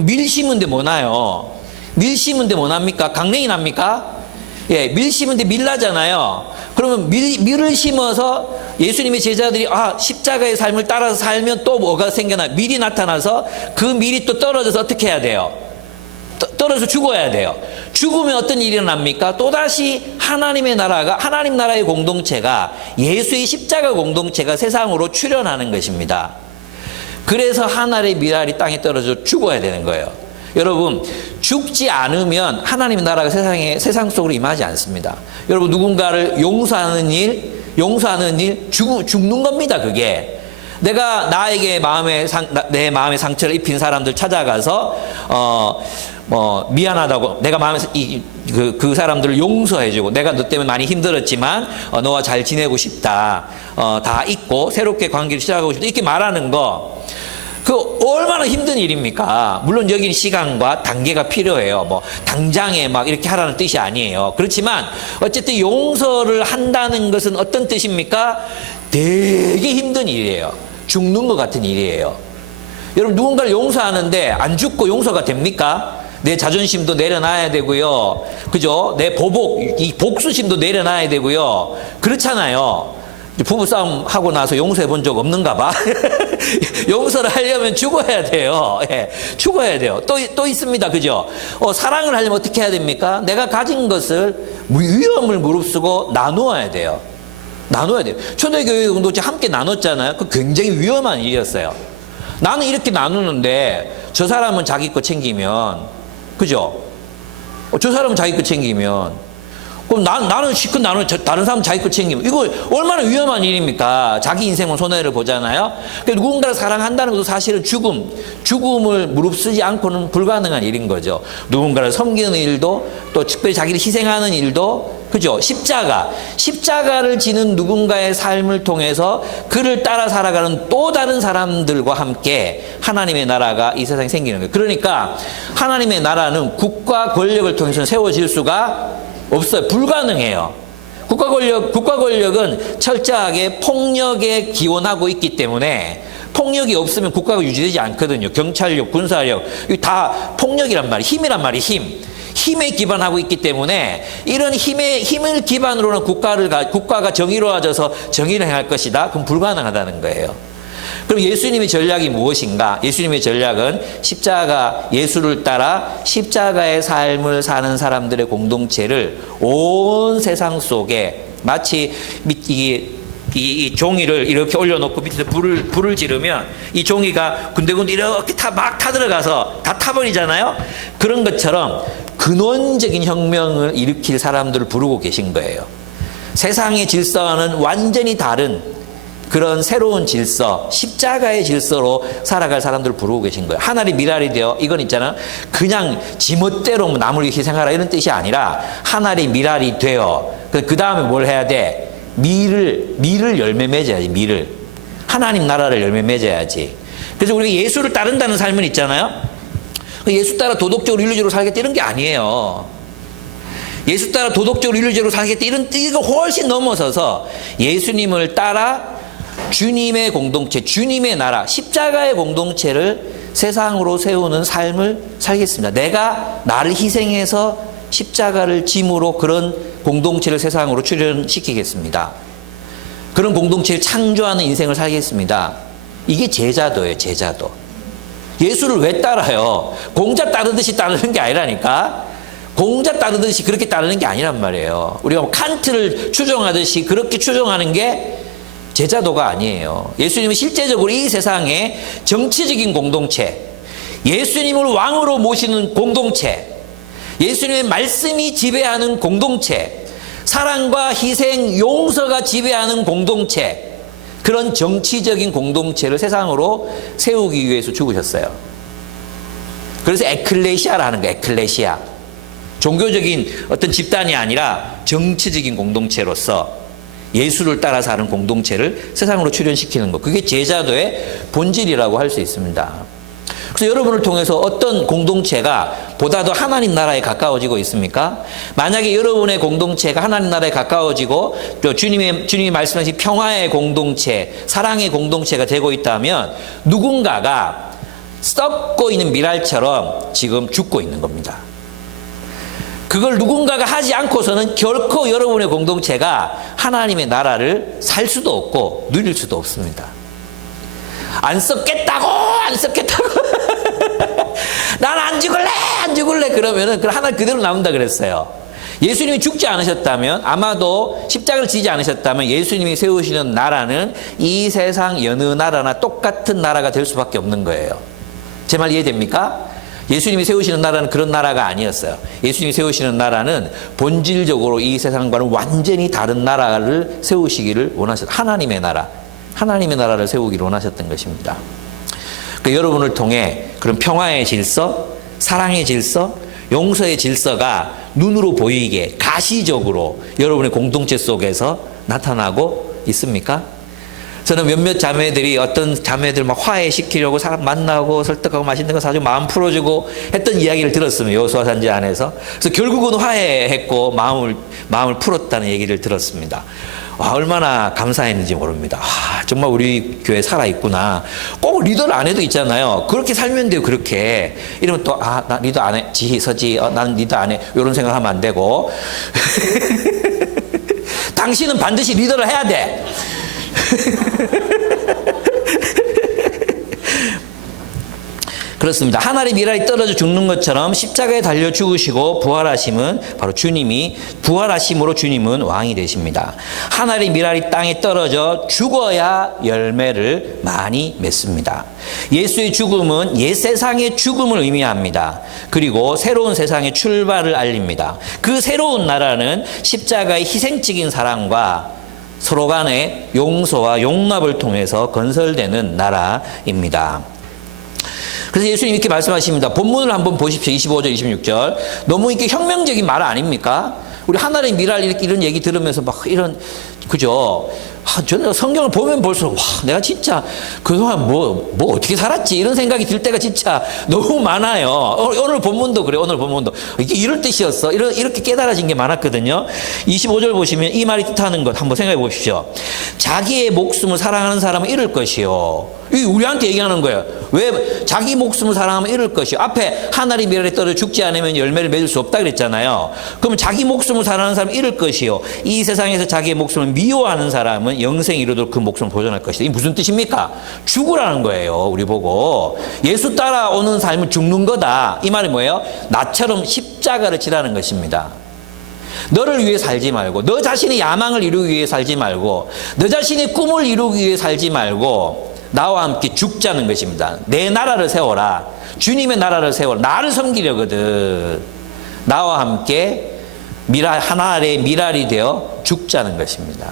밀 심은데 뭐 나요? 밀 심은데 뭐 납니까? 강냉이 납니까? 밀 심은데 밀 나잖아요. 그러면 밀을 심어서 예수님의 제자들이 십자가의 삶을 따라서 살면 또 뭐가 생겨나? 밀이 나타나서 그 밀이 또 떨어져서 어떻게 해야 돼요? 떨어져 죽어야 돼요. 죽으면 어떤 일이 일어납니까? 또다시 하나님 나라의 공동체가, 예수의 십자가 공동체가 세상으로 출현하는 것입니다. 그래서 하나의 밀알이 땅에 떨어져 죽어야 되는 거예요. 여러분, 죽지 않으면 하나님의 나라가 세상 속으로 임하지 않습니다. 여러분, 누군가를 용서하는 일, 용서하는 일, 죽는 겁니다, 그게. 내가 나에게 내 마음의 상처를 입힌 사람들 찾아가서, 미안하다고, 내가 마음에서 그 사람들을 용서해주고, 내가 너 때문에 많이 힘들었지만, 너와 잘 지내고 싶다. 다 잊고, 새롭게 관계를 시작하고 싶다. 이렇게 말하는 거, 그 얼마나 힘든 일입니까? 물론 여기는 시간과 단계가 필요해요. 뭐 당장에 막 이렇게 하라는 뜻이 아니에요. 그렇지만 어쨌든 용서를 한다는 것은 어떤 뜻입니까? 되게 힘든 일이에요. 죽는 것 같은 일이에요. 여러분, 누군가를 용서하는데 안 죽고 용서가 됩니까? 내 자존심도 내려놔야 되고요. 그죠? 내 이 복수심도 내려놔야 되고요. 그렇잖아요. 부부싸움 하고 나서 용서해 본 적 없는가 봐. 용서를 하려면 죽어야 돼요. 예, 죽어야 돼요. 또 있습니다. 그죠? 사랑을 하려면 어떻게 해야 됩니까? 내가 가진 것을 위험을 무릅쓰고 나누어야 돼요. 나눠야 돼요. 초대교회 공동체 함께 나눴잖아요. 그 굉장히 위험한 일이었어요. 나는 이렇게 나누는데 저 사람은 자기 거 챙기면, 그죠? 저 사람은 자기 거 챙기면, 그럼 나는 실컷 나누는 다른 사람 자기 거 챙기면, 이거 얼마나 위험한 일입니까? 자기 인생은 손해를 보잖아요. 그러니까 누군가를 사랑한다는 것도 사실은 죽음을 무릅쓰지 않고는 불가능한 일인 거죠. 누군가를 섬기는 일도, 또 특별히 자기를 희생하는 일도, 그죠? 십자가를 지는 누군가의 삶을 통해서 그를 따라 살아가는 또 다른 사람들과 함께 하나님의 나라가 이 세상에 생기는 거예요. 그러니까 하나님의 나라는 국가 권력을 통해서 세워질 수가 없어요. 불가능해요. 국가 권력은 철저하게 폭력에 기원하고 있기 때문에 폭력이 없으면 국가가 유지되지 않거든요. 경찰력, 군사력, 이거 다 폭력이란 말이에요. 힘이란 말이에요. 힘에 기반하고 있기 때문에 이런 힘을 기반으로는 국가가 정의로워져서 정의를 행할 것이다. 그럼 불가능하다는 거예요. 그럼 예수님의 전략이 무엇인가? 예수님의 전략은 예수를 따라 십자가의 삶을 사는 사람들의 공동체를 온 세상 속에 마치 이 종이를 이렇게 올려놓고 밑에서 불을 지르면 이 종이가 군데군데 이렇게 막 타들어가서 다 타버리잖아요. 그런 것처럼 근원적인 혁명을 일으킬 사람들을 부르고 계신 거예요. 세상의 질서와는 완전히 다른 그런 새로운 질서, 십자가의 질서로 살아갈 사람들을 부르고 계신 거예요. 하나님 미랄이 되어, 이건 있잖아, 그냥 지멋대로 남을 희생하라 이런 뜻이 아니라 하나님 미랄이 되어, 그 다음에 뭘 해야 돼? 밀을 열매 맺어야지. 밀을, 하나님 나라를 열매 맺어야지. 그래서 우리가 예수를 따른다는 삶은 있잖아요. 예수 따라 도덕적으로 윤리적으로 살겠다 이런 게 아니에요. 예수 따라 도덕적으로 윤리적으로 살겠다 이거 훨씬 넘어서서 예수님을 따라 주님의 공동체, 주님의 나라, 십자가의 공동체를 세상으로 세우는 삶을 살겠습니다. 내가 나를 희생해서 십자가를 짐으로 그런 공동체를 세상으로 출현시키겠습니다. 그런 공동체를 창조하는 인생을 살겠습니다. 이게 제자도예요. 제자도. 예수를 왜 따라요? 공자 따르듯이 따르는 게 아니라니까. 공자 따르듯이 그렇게 따르는 게 아니란 말이에요. 우리가 칸트를 추종하듯이 그렇게 추종하는 게 제자도가 아니에요. 예수님은 실제적으로 이 세상에 정치적인 공동체, 예수님을 왕으로 모시는 공동체, 예수님의 말씀이 지배하는 공동체, 사랑과 희생, 용서가 지배하는 공동체, 그런 정치적인 공동체를 세상으로 세우기 위해서 죽으셨어요. 그래서 에클레시아라는 거예요. 에클레시아. 종교적인 어떤 집단이 아니라 정치적인 공동체로서 예수를 따라 사는 공동체를 세상으로 출현시키는 것. 그게 제자도의 본질이라고 할 수 있습니다. 그래서 여러분을 통해서 어떤 공동체가 보다 더 하나님 나라에 가까워지고 있습니까? 만약에 여러분의 공동체가 하나님 나라에 가까워지고 또 주님이 말씀하신 평화의 공동체, 사랑의 공동체가 되고 있다면 누군가가 썩고 있는 미랄처럼 지금 죽고 있는 겁니다. 그걸 누군가가 하지 않고서는 결코 여러분의 공동체가 하나님의 나라를 살 수도 없고 누릴 수도 없습니다. 안 썩겠다고 난 안 죽을래 그러면은 하나 그대로 남는다 그랬어요. 예수님이 죽지 않으셨다면, 아마도 십자가를 지지 않으셨다면 예수님이 세우시는 나라는 이 세상 여느 나라나 똑같은 나라가 될 수밖에 없는 거예요. 제 말 이해됩니까? 예수님이 세우시는 나라는 그런 나라가 아니었어요. 예수님이 세우시는 나라는 본질적으로 이 세상과는 완전히 다른 나라를 세우시기를 원하셨어요. 하나님의 나라, 하나님의 나라를 세우기를 원하셨던 것입니다. 그러니까 여러분을 통해 그런 평화의 질서, 사랑의 질서, 용서의 질서가 눈으로 보이게 가시적으로 여러분의 공동체 속에서 나타나고 있습니까? 저는 몇몇 자매들이 어떤 자매들 막 화해시키려고 사람 만나고 설득하고 맛있는 거 사주고 마음 풀어주고 했던 이야기를 들었습니다. 여호수아 산지 안에서. 그래서 결국은 화해했고 마음을 풀었다는 얘기를 들었습니다. 와, 얼마나 감사했는지 모릅니다. 와, 정말 우리 교회 살아있구나. 꼭 리더를 안 해도 있잖아요. 그렇게 살면 돼요, 그렇게. 이러면 또, 나 리더 안 해. 지희, 서지, 나는 리더 안 해. 이런 생각하면 안 되고. 당신은 반드시 리더를 해야 돼. 그렇습니다. 하늘의 미랄이 떨어져 죽는 것처럼 십자가에 달려 죽으시고 부활하심은 바로 주님이 부활하심으로 주님은 왕이 되십니다. 하늘의 미랄이 땅에 떨어져 죽어야 열매를 많이 맺습니다. 예수의 죽음은 옛 세상의 죽음을 의미합니다. 그리고 새로운 세상의 출발을 알립니다. 그 새로운 나라는 십자가의 희생적인 사랑과 서로 간의 용서와 용납을 통해서 건설되는 나라입니다. 그래서 예수님이 이렇게 말씀하십니다. 본문을 한번 보십시오. 25절, 26절. 너무 이렇게 혁명적인 말 아닙니까? 우리 하나의 미랄 이런 얘기 들으면서 막 이런, 그죠? 저는 성경을 보면 볼수록, 와, 내가 진짜 그동안 뭐 어떻게 살았지? 이런 생각이 들 때가 진짜 너무 많아요. 오늘 본문도 그래요. 오늘 본문도. 이게 이럴 뜻이었어. 이렇게 깨달아진 게 많았거든요. 25절 보시면 이 말이 뜻하는 것 한번 생각해 보십시오. 자기의 목숨을 사랑하는 사람은 잃을 것이요. 이 우리한테 얘기하는 거예요. 왜 자기 목숨을 사랑하면 잃을 것이요. 앞에 하늘이 미랄에 떨어져 죽지 않으면 열매를 맺을 수 없다 그랬잖아요. 그러면 자기 목숨을 사랑하는 사람은 잃을 것이요. 이 세상에서 자기의 목숨을 미워하는 사람은 영생에 이르도록 그 목숨을 보존할 것이다. 이게 무슨 뜻입니까? 죽으라는 거예요. 우리 보고. 예수 따라오는 삶은 죽는 거다. 이 말이 뭐예요? 나처럼 십자가를 지라는 것입니다. 너를 위해 살지 말고, 너 자신의 야망을 이루기 위해 살지 말고, 너 자신의 꿈을 이루기 위해 살지 말고 나와 함께 죽자는 것입니다. 내 나라를 세워라. 주님의 나라를 세워라. 나를 섬기려거든. 나와 함께 하나의 미랄이 되어 죽자는 것입니다.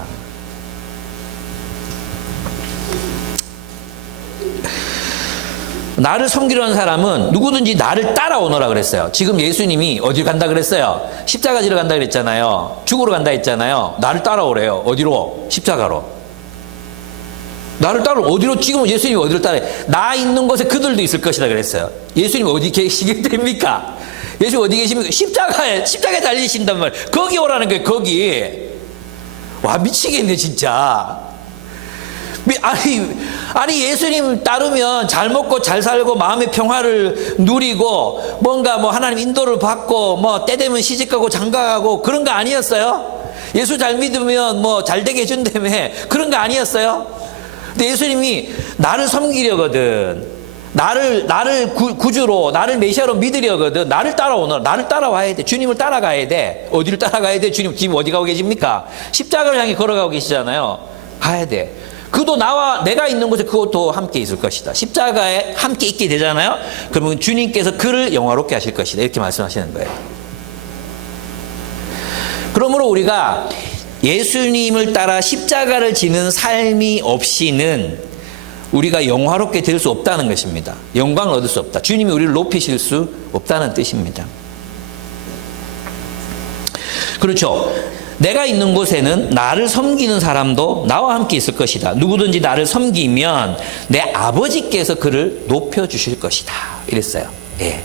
나를 섬기려는 사람은 누구든지 나를 따라오너라 그랬어요. 지금 예수님이 어딜 간다 그랬어요? 십자가 지러 간다 그랬잖아요. 죽으러 간다 했잖아요. 나를 따라오래요. 어디로? 십자가로. 나를 따라 어디로? 지금 예수님이 어디로 따라해? 나 있는 곳에 그들도 있을 것이다 그랬어요. 예수님 어디 계시게 됩니까? 예수님 어디 계십니까? 십자가에 달리신단 말이에요. 거기 오라는 거예요. 거기. 와, 미치겠네 진짜. 아니 예수님 따르면 잘 먹고 잘 살고 마음의 평화를 누리고 뭔가 뭐 하나님 인도를 받고 뭐 때 되면 시집가고 장가가고 그런 거 아니었어요? 예수 잘 믿으면 뭐 잘 되게 해준다며 그런 거 아니었어요? 근데 예수님이 나를 섬기려거든, 나를 구주로, 나를 메시아로 믿으려거든, 나를 따라오너라. 나를 따라와야 돼. 주님을 따라가야 돼. 어디를 따라가야 돼? 주님 지금 어디 가고 계십니까? 십자가를 향해 걸어가고 계시잖아요. 가야 돼. 그도 내가 있는 곳에 그것도 함께 있을 것이다. 십자가에 함께 있게 되잖아요. 그러면 주님께서 그를 영화롭게 하실 것이다. 이렇게 말씀하시는 거예요. 그러므로 우리가 예수님을 따라 십자가를 지는 삶이 없이는 우리가 영화롭게 될 수 없다는 것입니다. 영광을 얻을 수 없다. 주님이 우리를 높이실 수 없다는 뜻입니다. 그렇죠. 내가 있는 곳에는 나를 섬기는 사람도 나와 함께 있을 것이다. 누구든지 나를 섬기면 내 아버지께서 그를 높여주실 것이다. 이랬어요. 예.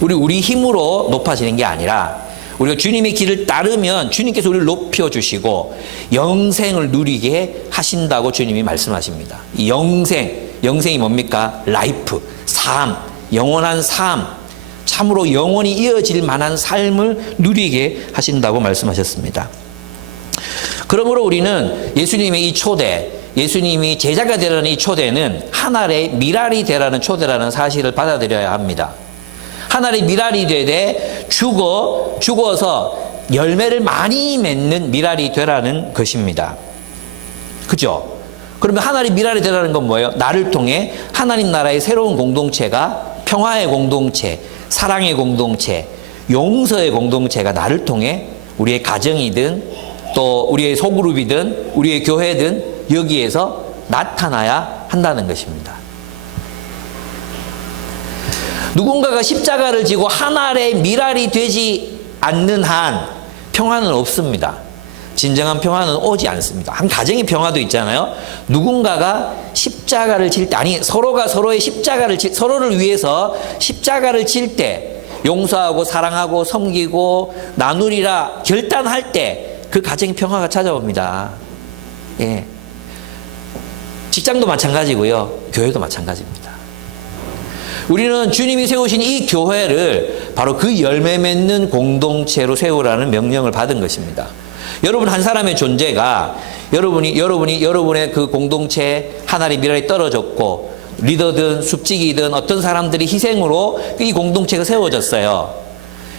우리 힘으로 높아지는 게 아니라 우리가 주님의 길을 따르면 주님께서 우리를 높여주시고 영생을 누리게 하신다고 주님이 말씀하십니다. 이 영생이 뭡니까? 라이프, 삶, 영원한 삶, 참으로 영원히 이어질 만한 삶을 누리게 하신다고 말씀하셨습니다. 그러므로 우리는 예수님의 이 초대, 예수님이 제자가 되라는 이 초대는 하늘의 미랄이 되라는 초대라는 사실을 받아들여야 합니다. 하늘의 미랄이 되되 죽어서 열매를 많이 맺는 미랄이 되라는 것입니다. 그죠? 그러면 하늘의 미랄이 되라는 건 뭐예요? 나를 통해 하나님 나라의 새로운 공동체가 평화의 공동체, 사랑의 공동체, 용서의 공동체가 나를 통해 우리의 가정이든 또 우리의 소그룹이든 우리의 교회든 여기에서 나타나야 한다는 것입니다. 누군가가 십자가를 지고 한 알의 밀알이 되지 않는 한 평화는 없습니다. 진정한 평화는 오지 않습니다. 한 가정의 평화도 있잖아요. 누군가가 십자가를 질 때, 아니 서로가 서로의 서로를 위해서 십자가를 질 때, 용서하고 사랑하고 섬기고 나누리라 결단할 때 그 가정의 평화가 찾아옵니다. 예. 직장도 마찬가지고요. 교회도 마찬가지입니다. 우리는 주님이 세우신 이 교회를 바로 그 열매 맺는 공동체로 세우라는 명령을 받은 것입니다. 여러분 한 사람의 존재가 여러분의 그 공동체에 하나의 미랄이 떨어졌고 리더든 숙직이든 어떤 사람들이 희생으로 이 공동체가 세워졌어요.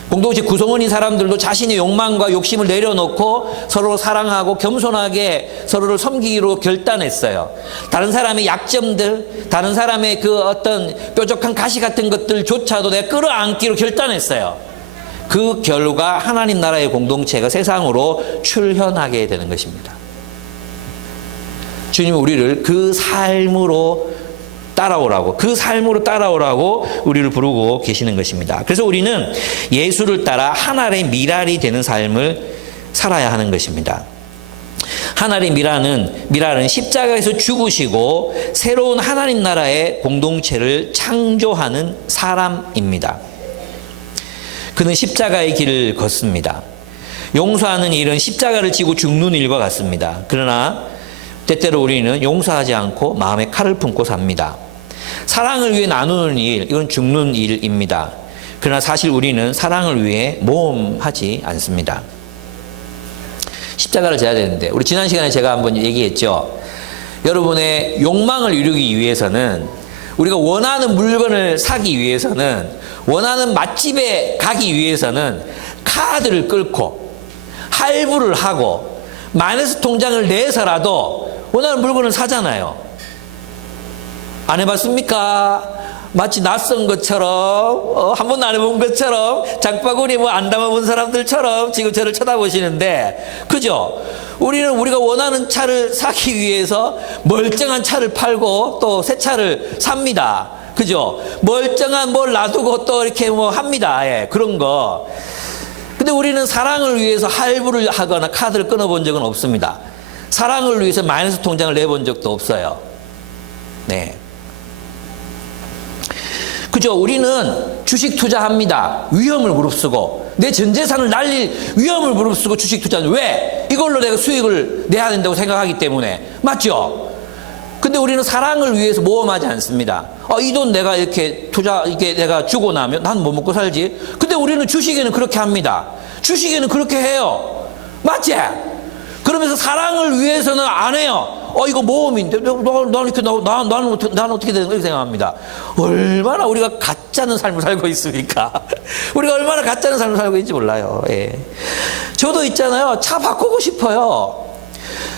공동체 구성원인 사람들도 자신의 욕망과 욕심을 내려놓고 서로 사랑하고 겸손하게 서로를 섬기기로 결단했어요. 다른 사람의 약점들, 다른 사람의 그 어떤 뾰족한 가시 같은 것들조차도 내가 끌어안기로 결단했어요. 그 결과 하나님 나라의 공동체가 세상으로 출현하게 되는 것입니다. 주님은 우리를 그 삶으로 따라오라고 우리를 부르고 계시는 것입니다. 그래서 우리는 예수를 따라 하나의 미랄이 되는 삶을 살아야 하는 것입니다. 하나의 미랄은 십자가에서 죽으시고 새로운 하나님 나라의 공동체를 창조하는 사람입니다. 그는 십자가의 길을 걷습니다. 용서하는 일은 십자가를 지고 죽는 일과 같습니다. 그러나 때때로 우리는 용서하지 않고 마음에 칼을 품고 삽니다. 사랑을 위해 나누는 일, 이건 죽는 일입니다. 그러나 사실 우리는 사랑을 위해 모험하지 않습니다. 십자가를 져야 되는데, 우리 지난 시간에 제가 한번 얘기했죠. 여러분의 욕망을 이루기 위해서는, 우리가 원하는 물건을 사기 위해서는, 원하는 맛집에 가기 위해서는 카드를 끌고 할부를 하고 마이너스 통장을 내서라도 원하는 물건을 사잖아요. 안 해봤습니까? 마치 낯선 것처럼, 한 번도 안 해본 것처럼, 장바구니 안 담아본 사람들처럼 지금 저를 쳐다보시는데, 그죠? 우리가 원하는 차를 사기 위해서 멀쩡한 차를 팔고 또 새 차를 삽니다. 그죠? 멀쩡한 뭘 놔두고 또 이렇게 합니다. 예, 그런 거. 근데 우리는 사랑을 위해서 할부를 하거나 카드를 끊어본 적은 없습니다. 사랑을 위해서 마이너스 통장을 내본 적도 없어요. 네. 그죠? 우리는 주식 투자합니다. 위험을 무릅쓰고 내 전 재산을 날릴 위험을 무릅쓰고 주식 투자는 왜? 이걸로 내가 수익을 내야 된다고 생각하기 때문에. 맞죠? 근데 우리는 사랑을 위해서 모험하지 않습니다. 이 돈 내가 이렇게 이게 내가 주고 나면 난 뭐 먹고 살지? 근데 우리는 주식에는 그렇게 합니다. 주식에는 그렇게 해요. 맞지? 그러면서 사랑을 위해서는 안 해요. 이거 모험인데, 나는 어떻게 되는 거야? 생각합니다. 얼마나 우리가 가짜는 삶을 살고 있습니까? 우리가 얼마나 가짜는 삶을 살고 있는지 몰라요. 예. 저도 있잖아요. 차 바꾸고 싶어요.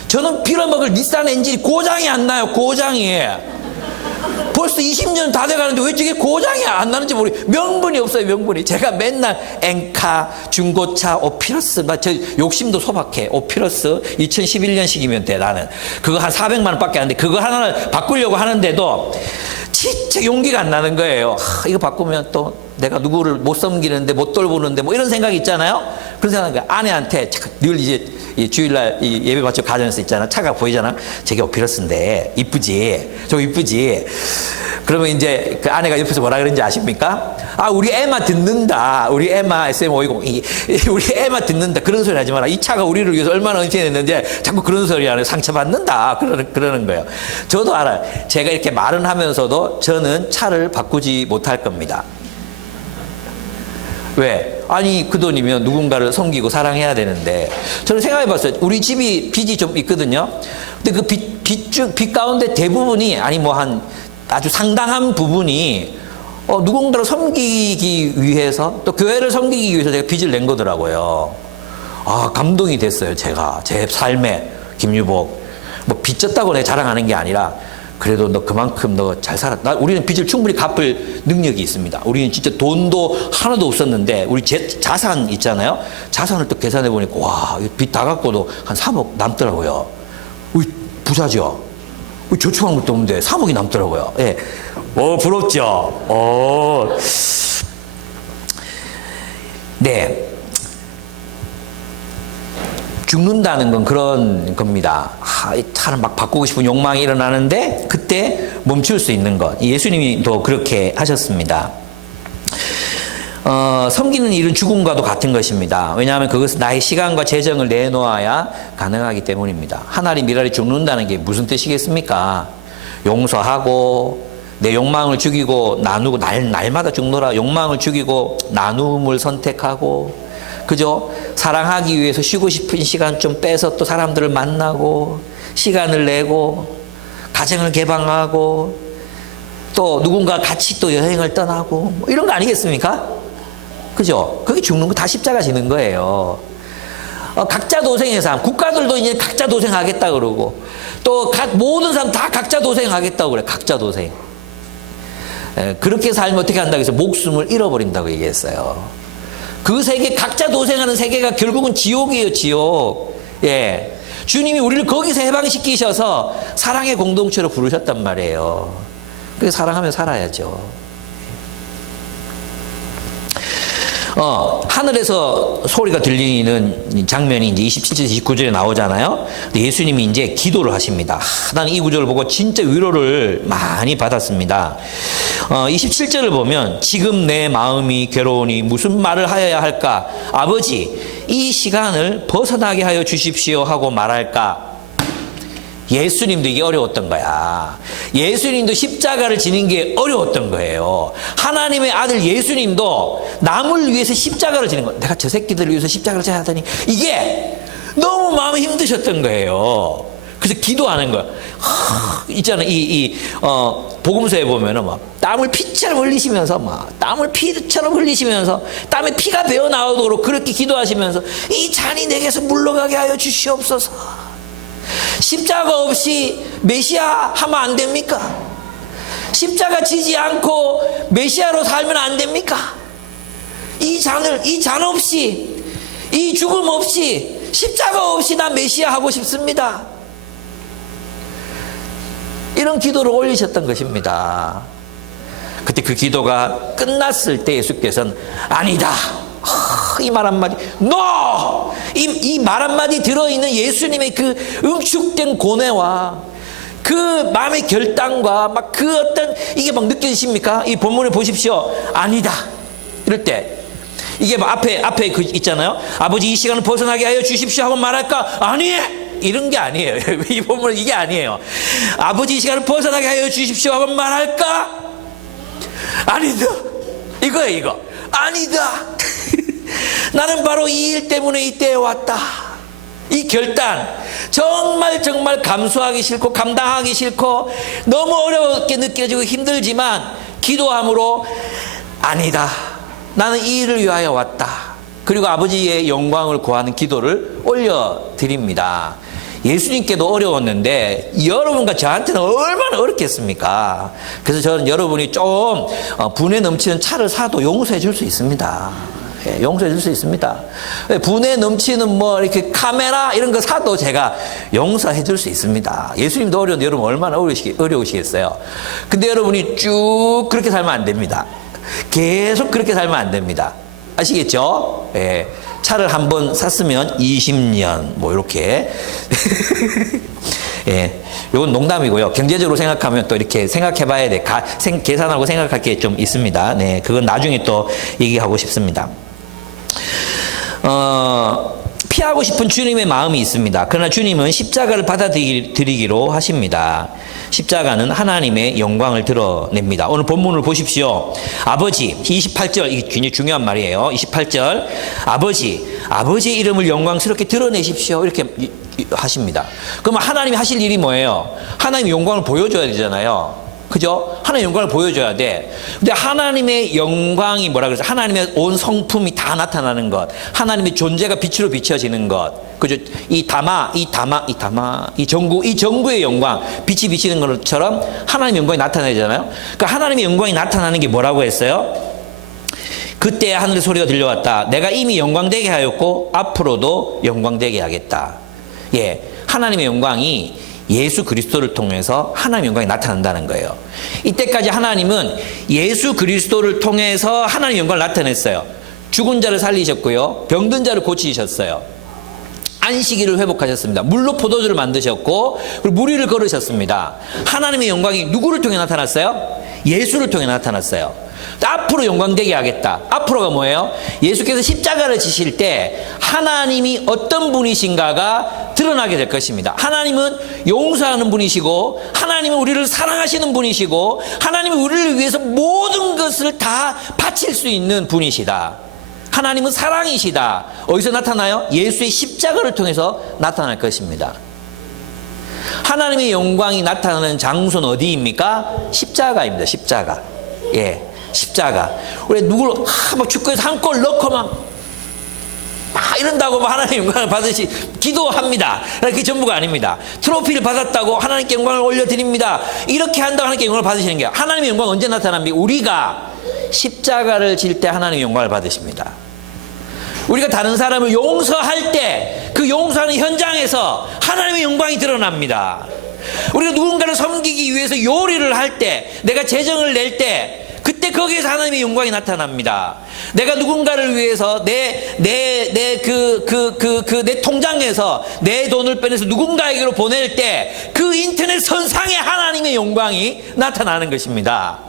저는 빌어먹을 닛산 엔진이 고장이 안 나요. 고장이. 벌써 20년 다 돼가는데 왜 저게 고장이 안 나는지 명분이 없어요. 명분이. 제가 맨날 엔카, 중고차, 오피러스, 저 욕심도 소박해. 오피러스 2011년식이면 돼. 나는 그거 한 400만 원밖에 안 돼. 그거 하나를 바꾸려고 하는데도 진짜 용기가 안 나는 거예요. 이거 바꾸면 또 내가 누구를 못 섬기는데 못 돌보는데 이런 생각이 있잖아요. 그런 생각이 아내한테 늘 이제 주일날 예배 마치고 가정에서 있잖아. 차가 보이잖아. 저게 오피러스인데 이쁘지? 좀 이쁘지? 그러면 이제 그 아내가 옆에서 뭐라 그런지 아십니까? 우리 애마 듣는다. 우리 애마 SM520 우리 애마 듣는다. 그런 소리 하지 마라. 이 차가 우리를 위해서 얼마나 헌신했는지 자꾸 그런 소리 하는 상처받는다. 그러는 거예요. 저도 알아요. 제가 이렇게 말은 하면서도 저는 차를 바꾸지 못할 겁니다. 왜? 그 돈이면 누군가를 섬기고 사랑해야 되는데. 저는 생각해 봤어요. 우리 집이 빚이 좀 있거든요. 근데 그 빚 가운데 대부분이, 아주 상당한 부분이, 누군가를 섬기기 위해서, 또 교회를 섬기기 위해서 제가 빚을 낸 거더라고요. 감동이 됐어요. 제가. 제 삶에, 김유복. 빚졌다고 내가 자랑하는 게 아니라, 그래도 너 그만큼 너 잘 살았다. 우리는 빚을 충분히 갚을 능력이 있습니다. 우리는 진짜 돈도 하나도 없었는데 우리 자산 있잖아요. 자산을 또 계산해 보니까 와, 빚 다 갚고도 한 3억 남더라고요. 우리 부자죠. 우리 저축한 것도 없는데 3억이 남더라고요. 예. 부럽죠. 네. 죽는다는 건 그런 겁니다. 차를 막 바꾸고 싶은 욕망이 일어나는데 그때 멈출 수 있는 것. 예수님도 그렇게 하셨습니다. 섬기는 일은 죽음과도 같은 것입니다. 왜냐하면 그것은 나의 시간과 재정을 내놓아야 가능하기 때문입니다. 하나님 일하리 죽는다는 게 무슨 뜻이겠습니까? 용서하고 내 욕망을 죽이고 나누고 날마다 죽노라. 욕망을 죽이고 나눔을 선택하고 그죠? 사랑하기 위해서 쉬고 싶은 시간 좀 빼서 또 사람들을 만나고 시간을 내고 가정을 개방하고 또 누군가 같이 또 여행을 떠나고 뭐 이런 거 아니겠습니까? 그죠? 그게 죽는 거 다 십자가 지는 거예요. 각자 도생의 삶, 국가들도 이제 각자 도생하겠다 그러고 또 모든 사람 다 각자 도생하겠다고 그래. 각자 도생. 그렇게 살면 어떻게 한다고 해서 목숨을 잃어버린다고 얘기했어요. 그 세계, 각자 도생하는 세계가 결국은 지옥이에요, 지옥. 예. 주님이 우리를 거기서 해방시키셔서 사랑의 공동체로 부르셨단 말이에요. 그래서 사랑하며 살아야죠. 하늘에서 소리가 들리는 장면이 이제 27절, 29절에 나오잖아요. 근데 예수님이 이제 기도를 하십니다. 나는 이 구절을 보고 진짜 위로를 많이 받았습니다. 27절을 보면 지금 내 마음이 괴로우니 무슨 말을 하여야 할까? 아버지, 이 시간을 벗어나게 하여 주십시오 하고 말할까? 예수님도 이게 어려웠던 거야. 예수님도 십자가를 지는 게 어려웠던 거예요. 하나님의 아들 예수님도 남을 위해서 십자가를 지는 거야. 내가 저 새끼들을 위해서 십자가를 져야 하더니 이게 너무 마음이 힘드셨던 거예요. 그래서 기도하는 거야. 있잖아, 복음서에 보면은 막 땀을 피처럼 흘리시면서 땀을 피처럼 흘리시면서 땀에 피가 배어 나오도록 그렇게 기도하시면서 이 잔이 내게서 물러가게 하여 주시옵소서. 십자가 없이 메시아 하면 안 됩니까? 십자가 지지 않고 메시아로 살면 안 됩니까? 이 잔 없이, 이 죽음 없이, 십자가 없이 나 메시아 하고 싶습니다. 이런 기도를 올리셨던 것입니다. 그때 그 기도가 끝났을 때 예수께서는 아니다. 이 말 한마디, NO! 이 말 한마디 들어있는 예수님의 그 응축된 고뇌와 그 마음의 결단과 막 그 어떤 이게 막 느껴지십니까? 이 본문을 보십시오. 아니다. 이럴 때 이게 뭐 앞에 그 있잖아요. 아버지 이 시간을 벗어나게 하여 주십시오 하고 말할까? 아니! 이런 게 아니에요. 이 본문은 이게 아니에요. 아버지 이 시간을 벗어나게 하여 주십시오 하고 말할까? 아니다. 이거예요, 이거. 아니다. 나는 바로 이 일 때문에 이때에 왔다. 이 결단 정말 감수하기 싫고 감당하기 싫고 너무 어렵게 느껴지고 힘들지만 기도함으로 아니다. 나는 이 일을 위하여 왔다. 그리고 아버지의 영광을 구하는 기도를 올려드립니다. 예수님께도 어려웠는데 여러분과 저한테는 얼마나 어렵겠습니까? 그래서 저는 여러분이 좀 분에 넘치는 차를 사도 용서해 줄 수 있습니다. 용서해 줄 수 있습니다. 분에 넘치는 뭐 이렇게 카메라 이런 거 사도 제가 용서해 줄 수 있습니다. 예수님도 어려운데 여러분 얼마나 어려우시겠어요? 근데 여러분이 쭉 그렇게 살면 안 됩니다. 계속 그렇게 살면 안 됩니다. 아시겠죠? 예. 차를 한번 샀으면 20년 뭐 이렇게 예, 이건 농담이고요. 경제적으로 생각하면 또 이렇게 생각해봐야 돼. 계산하고 생각할 게 좀 있습니다. 네, 그건 나중에 또 얘기하고 싶습니다. 피하고 싶은 주님의 마음이 있습니다. 그러나 주님은 십자가를 받아들이기로 하십니다. 십자가는 하나님의 영광을 드러냅니다. 오늘 본문을 보십시오. 아버지, 28절, 이게 굉장히 중요한 말이에요. 28절, 아버지의 이름을 영광스럽게 드러내십시오. 이렇게 하십니다. 그러면 하나님이 하실 일이 뭐예요? 하나님의 영광을 보여줘야 되잖아요. 그죠? 하나님의 영광을 보여줘야 돼. 근데 하나님의 영광이 뭐라 그랬어요? 하나님의 온 성품이 다 나타나는 것. 하나님의 존재가 빛으로 비춰지는 것. 그죠? 이 전구의 영광, 빛이 비치는 것처럼 하나님의 영광이 나타나잖아요. 그러니까 하나님의 영광이 나타나는 게 뭐라고 했어요? 그때 하늘의 소리가 들려왔다. 내가 이미 영광되게 하였고 앞으로도 영광되게 하겠다. 예, 하나님의 영광이 예수 그리스도를 통해서 하나님의 영광이 나타난다는 거예요. 이때까지 하나님은 예수 그리스도를 통해서 하나님의 영광을 나타냈어요. 죽은 자를 살리셨고요. 병든 자를 고치셨어요. 안식일을 회복하셨습니다. 물로 포도주를 만드셨고 그리고 무리를 걸으셨습니다. 하나님의 영광이 누구를 통해 나타났어요? 예수를 통해 나타났어요. 앞으로 영광되게 하겠다. 앞으로가 뭐예요? 예수께서 십자가를 지실 때 하나님이 어떤 분이신가가 드러나게 될 것입니다. 하나님은 용서하는 분이시고 하나님은 우리를 사랑하시는 분이시고 하나님은 우리를 위해서 모든 것을 다 바칠 수 있는 분이시다. 하나님은 사랑이시다. 어디서 나타나요? 예수의 십자가를 통해서 나타날 것입니다. 하나님의 영광이 나타나는 장소는 어디입니까? 십자가입니다. 십자가. 예, 십자가. 우리 누구를 막 축구에서 한 골 넣고 막 이런다고 하나님의 영광을 기도합니다. 그게 전부가 아닙니다. 트로피를 받았다고 하나님께 영광을 올려드립니다. 이렇게 한다고 하나님께 영광을 받으시는 게 하나님의 영광은 언제 나타납니까? 우리가 십자가를 질 때 하나님의 영광을 받으십니다. 우리가 다른 사람을 용서할 때 그 용서하는 현장에서 하나님의 영광이 드러납니다. 우리가 누군가를 섬기기 위해서 요리를 할 때, 내가 재정을 낼 때 그때 거기에서 하나님의 영광이 나타납니다. 내가 누군가를 위해서 내 통장에서 내 돈을 빼내서 누군가에게로 보낼 때 그 인터넷 선상에 하나님의 영광이 나타나는 것입니다.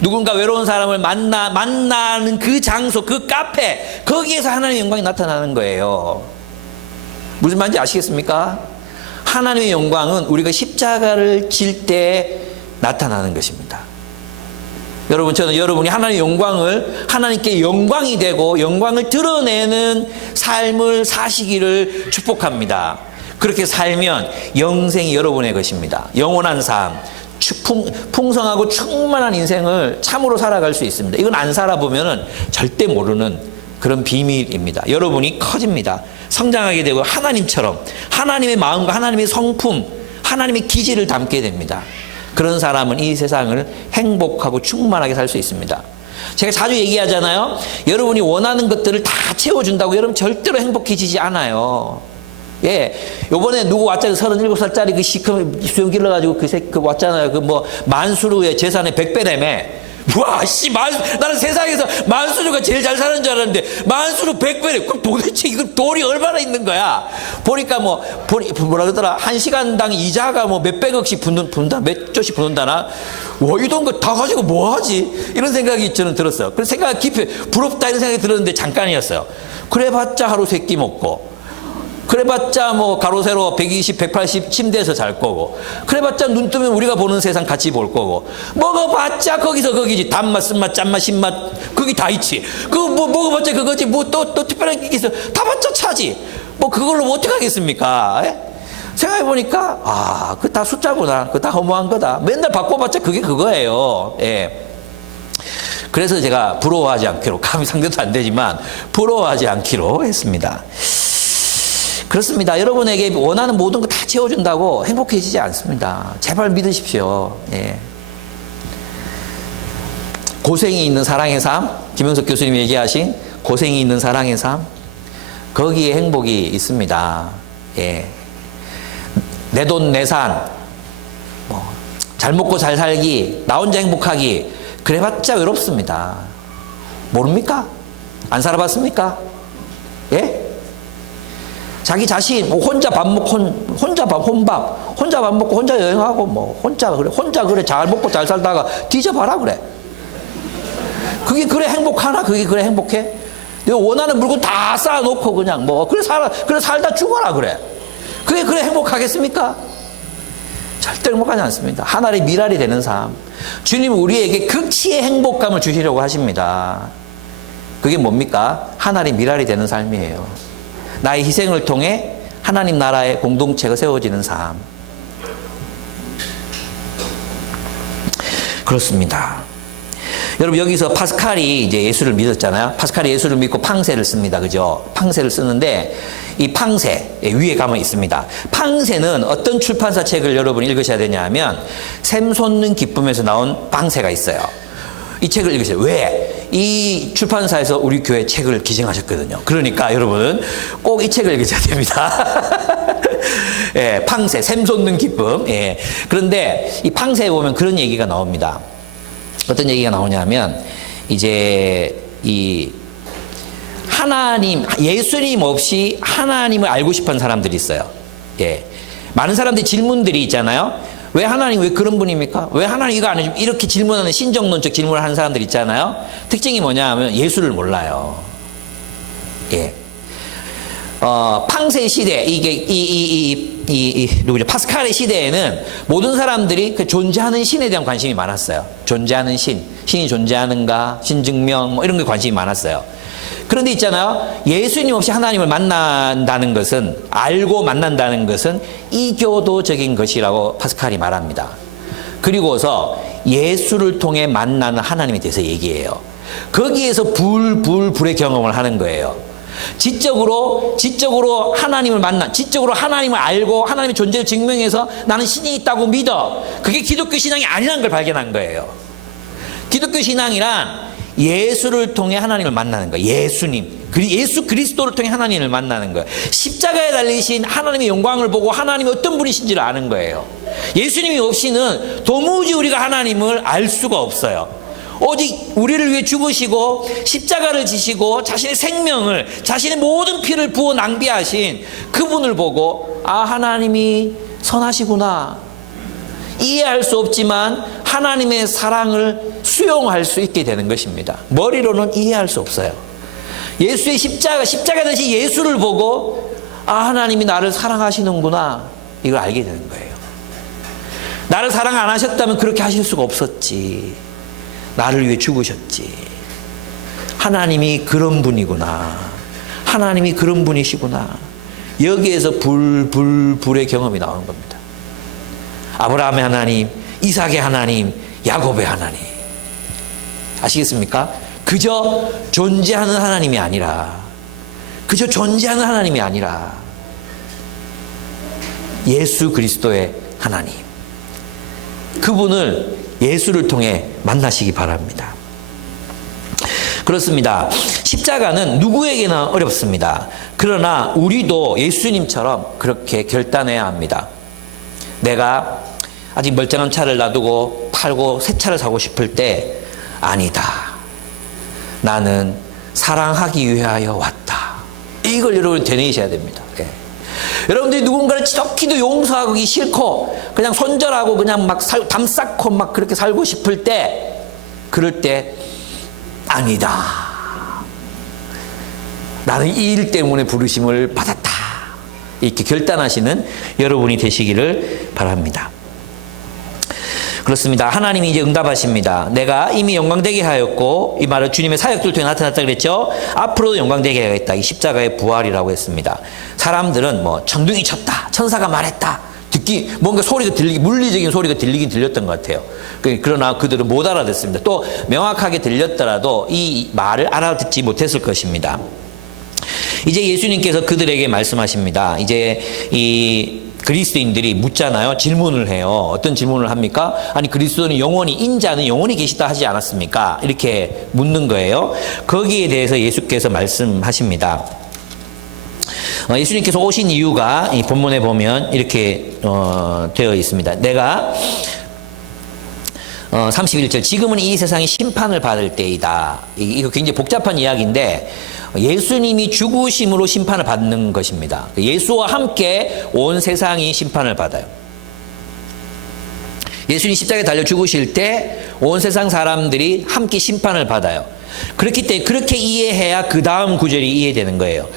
누군가 외로운 사람을 만나는 그 장소, 그 카페, 거기에서 하나님의 영광이 나타나는 거예요. 무슨 말인지 아시겠습니까? 하나님의 영광은 우리가 십자가를 질 때 나타나는 것입니다. 여러분, 저는 여러분이 하나님의 영광을, 하나님께 영광이 되고 영광을 드러내는 삶을 사시기를 축복합니다. 그렇게 살면 영생이 여러분의 것입니다. 영원한 삶, 풍성하고 충만한 인생을 참으로 살아갈 수 있습니다. 이건 안 살아보면 절대 모르는 그런 비밀입니다. 여러분이 커집니다. 성장하게 되고 하나님처럼 하나님의 마음과 하나님의 성품, 하나님의 기질을 담게 됩니다. 그런 사람은 이 세상을 행복하고 충만하게 살 수 있습니다. 제가 자주 얘기하잖아요. 여러분이 원하는 것들을 다 채워준다고 여러분 절대로 행복해지지 않아요. 예, 요번에 누구 왔잖아요. 37살짜리 그 시커먼 수염 길러가지고 그 왔잖아요. 만수르의 재산의 100배라며. 와, 나는 세상에서 만수르가 제일 잘 사는 줄 알았는데 만수르 100배래. 그럼 도대체 이거 돈이 얼마나 있는 거야? 보니까 뭐라 그러더라. 1시간당 이자가 몇백억씩 몇 조씩 붙는다나? 와, 이 돈 다 가지고 뭐 하지? 이런 생각이 저는 들었어요. 그런 생각 깊이 부럽다 이런 생각이 들었는데 잠깐이었어요. 그래봤자 하루 세 끼 먹고. 그래봤자 가로 세로 120, 180 침대에서 잘 거고, 그래봤자 눈 뜨면 우리가 보는 세상 같이 볼 거고, 먹어봤자 거기서 거기지. 단맛, 쓴맛, 짠맛, 신맛, 거기 다 있지. 먹어봤자 그거지. 또 특별한 게 있어. 다 봤자 차지. 그걸로 어떻게 하겠습니까? 에? 생각해보니까, 그거 다 숫자구나. 그거 다 허무한 거다. 맨날 바꿔봤자 그게 그거예요. 예. 그래서 제가 부러워하지 않기로, 감히 상대도 안 되지만, 부러워하지 않기로 했습니다. 그렇습니다. 여러분에게 원하는 모든 거 다 채워준다고 행복해지지 않습니다. 제발 믿으십시오. 예. 고생이 있는 사랑의 삶, 김영석 교수님이 얘기하신 고생이 있는 사랑의 삶, 거기에 행복이 있습니다. 예. 내 돈, 내 산, 잘 먹고 잘 살기, 나 혼자 행복하기, 그래봤자 외롭습니다. 모릅니까? 안 살아봤습니까? 예? 자기 자신 혼자 밥 먹고 혼자 밥 먹고 혼자 여행하고 혼자 그래 잘 먹고 잘 살다가 뒤져봐라 그래. 그게 그래 행복하나? 그게 그래 행복해? 내가 원하는 물건 다 쌓아놓고 그냥 그래 살다 죽어라 그래. 그게 그래 행복하겠습니까? 절대 행복하지 않습니다. 하나의 미랄이 되는 삶. 주님은 우리에게 극치의 행복감을 주시려고 하십니다. 그게 뭡니까? 하나의 미랄이 되는 삶이에요. 나의 희생을 통해 하나님 나라의 공동체가 세워지는 삶. 그렇습니다. 여러분 여기서 파스칼이 이제 예수를 믿었잖아요. 파스칼이 예수를 믿고 팡세를 씁니다. 그죠? 팡세를 쓰는데 이 팡세 위에 가면 있습니다. 팡세는 어떤 출판사 책을 여러분이 읽으셔야 되냐 하면 샘 솟는 기쁨에서 나온 팡세가 있어요. 이 책을 읽으세요. 왜? 이 출판사에서 우리 교회 책을 기증하셨거든요. 그러니까 여러분은 꼭 이 책을 읽으셔야 됩니다. 예, 팡세, 샘 솟는 기쁨. 예. 그런데 이 팡세에 보면 그런 얘기가 나옵니다. 어떤 얘기가 나오냐면 이제 이 하나님, 예수님 없이 하나님을 알고 싶은 사람들이 있어요. 예. 많은 사람들이 질문들이 있잖아요. 왜 하나님 왜 그런 분입니까? 왜 하나님 이거 안 해주면 이렇게 질문하는 신정론적 질문을 하는 사람들 있잖아요. 특징이 뭐냐 하면 예수를 몰라요. 예. 팡세 시대, 누구죠? 파스칼의 시대에는 모든 사람들이 그 존재하는 신에 대한 관심이 많았어요. 존재하는 신, 신이 존재하는가, 신증명, 뭐 이런 게 관심이 많았어요. 그런데 있잖아요. 예수님 없이 하나님을 만난다는 것은, 알고 만난다는 것은 이교도적인 것이라고 파스칼이 말합니다. 그리고서 예수를 통해 만나는 하나님에 대해서 얘기해요. 거기에서 불의 경험을 하는 거예요. 지적으로 하나님을 만나, 지적으로 하나님을 알고 하나님의 존재를 증명해서 나는 신이 있다고 믿어. 그게 기독교 신앙이 아니라는 걸 발견한 거예요. 기독교 신앙이란 예수를 통해 하나님을 만나는 거예요. 예수님, 예수 그리스도를 통해 하나님을 만나는 거예요. 십자가에 달리신 하나님의 영광을 보고 하나님이 어떤 분이신지를 아는 거예요. 예수님이 없이는 도무지 우리가 하나님을 알 수가 없어요. 오직 우리를 위해 죽으시고 십자가를 지시고 자신의 생명을, 자신의 모든 피를 부어 낭비하신 그분을 보고 아, 하나님이 선하시구나. 이해할 수 없지만 하나님의 사랑을 수용할 수 있게 되는 것입니다. 머리로는 이해할 수 없어요. 예수의 십자가 대신 예수를 보고 아, 하나님이 나를 사랑하시는구나. 이걸 알게 되는 거예요. 나를 사랑 안 하셨다면 그렇게 하실 수가 없었지. 나를 위해 죽으셨지. 하나님이 그런 분이구나. 하나님이 그런 분이시구나. 여기에서 불의 경험이 나오는 겁니다. 아브라함의 하나님, 이삭의 하나님, 야곱의 하나님. 아시겠습니까? 그저 존재하는 하나님이 아니라, 그저 존재하는 하나님이 아니라 예수 그리스도의 하나님. 그분을 예수를 통해 만나시기 바랍니다. 그렇습니다. 십자가는 누구에게나 어렵습니다. 그러나 우리도 예수님처럼 그렇게 결단해야 합니다. 내가 아직 멀쩡한 차를 놔두고 팔고 새 차를 사고 싶을 때 아니다. 나는 사랑하기 위하여 왔다. 이걸 여러분 되뇌이셔야 됩니다. 네. 여러분들이 누군가를 지독히도 용서하기 싫고 그냥 손절하고 그냥 막 담 쌓고 막 그렇게 살고 싶을 때, 그럴 때 아니다. 나는 이 일 때문에 부르심을 받았다. 이렇게 결단하시는 여러분이 되시기를 바랍니다. 그렇습니다. 하나님이 이제 응답하십니다. 내가 이미 영광되게 하였고, 이 말은 주님의 사역들 통해 나타났다 그랬죠. 앞으로도 영광되게 하겠다. 이 십자가의 부활이라고 했습니다. 사람들은 뭐 천둥이 쳤다, 천사가 말했다, 뭔가 소리가 물리적인 소리가 들리긴 들렸던 것 같아요. 그러나 그들은 못 알아듣습니다. 또 명확하게 들렸더라도 이 말을 알아듣지 못했을 것입니다. 이제 예수님께서 그들에게 말씀하십니다. 이제 이 그리스도인들이 묻잖아요. 질문을 해요. 어떤 질문을 합니까? 아니, 그리스도는 영원히, 인자는 영원히 계시다 하지 않았습니까? 이렇게 묻는 거예요. 거기에 대해서 예수께서 말씀하십니다. 예수님께서 오신 이유가 이 본문에 보면 이렇게 되어 있습니다. 내가 31절, 지금은 이 세상이 심판을 받을 때이다. 이거 굉장히 복잡한 이야기인데 예수님이 죽으심으로 심판을 받는 것입니다. 예수와 함께 온 세상이 심판을 받아요. 예수님 십자가에 달려 죽으실 때 온 세상 사람들이 함께 심판을 받아요. 그렇기 때문에 그렇게 이해해야 그 다음 구절이 이해되는 거예요.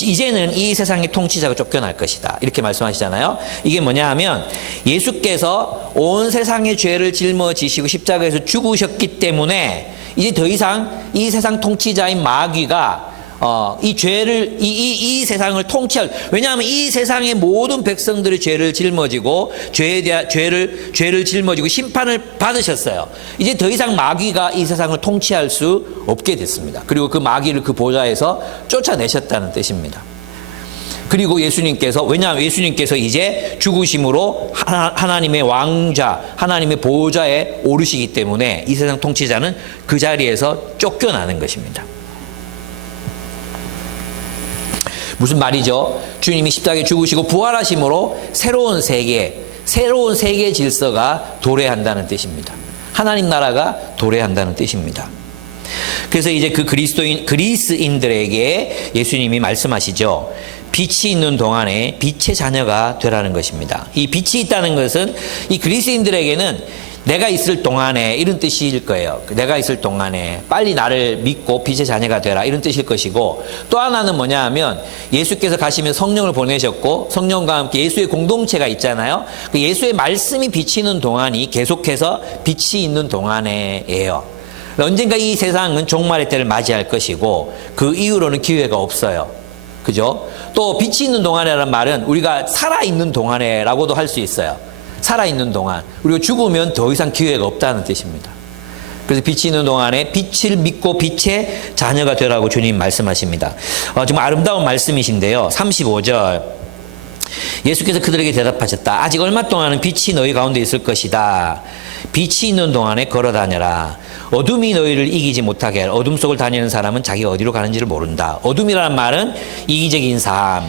이제는 이 세상의 통치자가 쫓겨날 것이다. 이렇게 말씀하시잖아요. 이게 뭐냐 하면 예수께서 온 세상의 죄를 짊어지시고 십자가에서 죽으셨기 때문에 이제 더 이상 이 세상 통치자인 마귀가 이 죄를, 이 세상을 통치할, 왜냐하면 이 세상의 모든 백성들의 죄를 짊어지고, 죄를 짊어지고 심판을 받으셨어요. 이제 더 이상 마귀가 이 세상을 통치할 수 없게 됐습니다. 그리고 그 마귀를 그 보좌에서 쫓아내셨다는 뜻입니다. 그리고 예수님께서, 왜냐하면 예수님께서 이제 죽으심으로 하나님의 왕좌, 하나님의 보좌에 오르시기 때문에 이 세상 통치자는 그 자리에서 쫓겨나는 것입니다. 무슨 말이죠? 주님이 십자가에 죽으시고 부활하심으로 새로운 세계 질서가 도래한다는 뜻입니다. 하나님 나라가 도래한다는 뜻입니다. 그래서 이제 그 그리스인들에게 예수님이 말씀하시죠. 빛이 있는 동안에 빛의 자녀가 되라는 것입니다. 이 빛이 있다는 것은 이 그리스인들에게는 내가 있을 동안에 이런 뜻일 거예요. 내가 있을 동안에 빨리 나를 믿고 빛의 자녀가 되라 이런 뜻일 것이고, 또 하나는 뭐냐 하면 예수께서 가시면 성령을 보내셨고 성령과 함께 예수의 공동체가 있잖아요. 그 예수의 말씀이 비치는 동안이 계속해서 빛이 있는 동안에예요. 언젠가 이 세상은 종말의 때를 맞이할 것이고 그 이후로는 기회가 없어요. 그죠? 또 빛이 있는 동안이라는 말은 우리가 살아있는 동안에라고도 할 수 있어요. 살아있는 동안. 우리가 죽으면 더 이상 기회가 없다는 뜻입니다. 그래서 빛이 있는 동안에 빛을 믿고 빛의 자녀가 되라고 주님 말씀하십니다. 정말 아름다운 말씀이신데요. 35절. 예수께서 그들에게 대답하셨다. 아직 얼마 동안은 빛이 너희 가운데 있을 것이다. 빛이 있는 동안에 걸어다녀라. 어둠이 너희를 이기지 못하게 하라. 어둠 속을 다니는 사람은 자기가 어디로 가는지를 모른다. 어둠이라는 말은 이기적인 삶,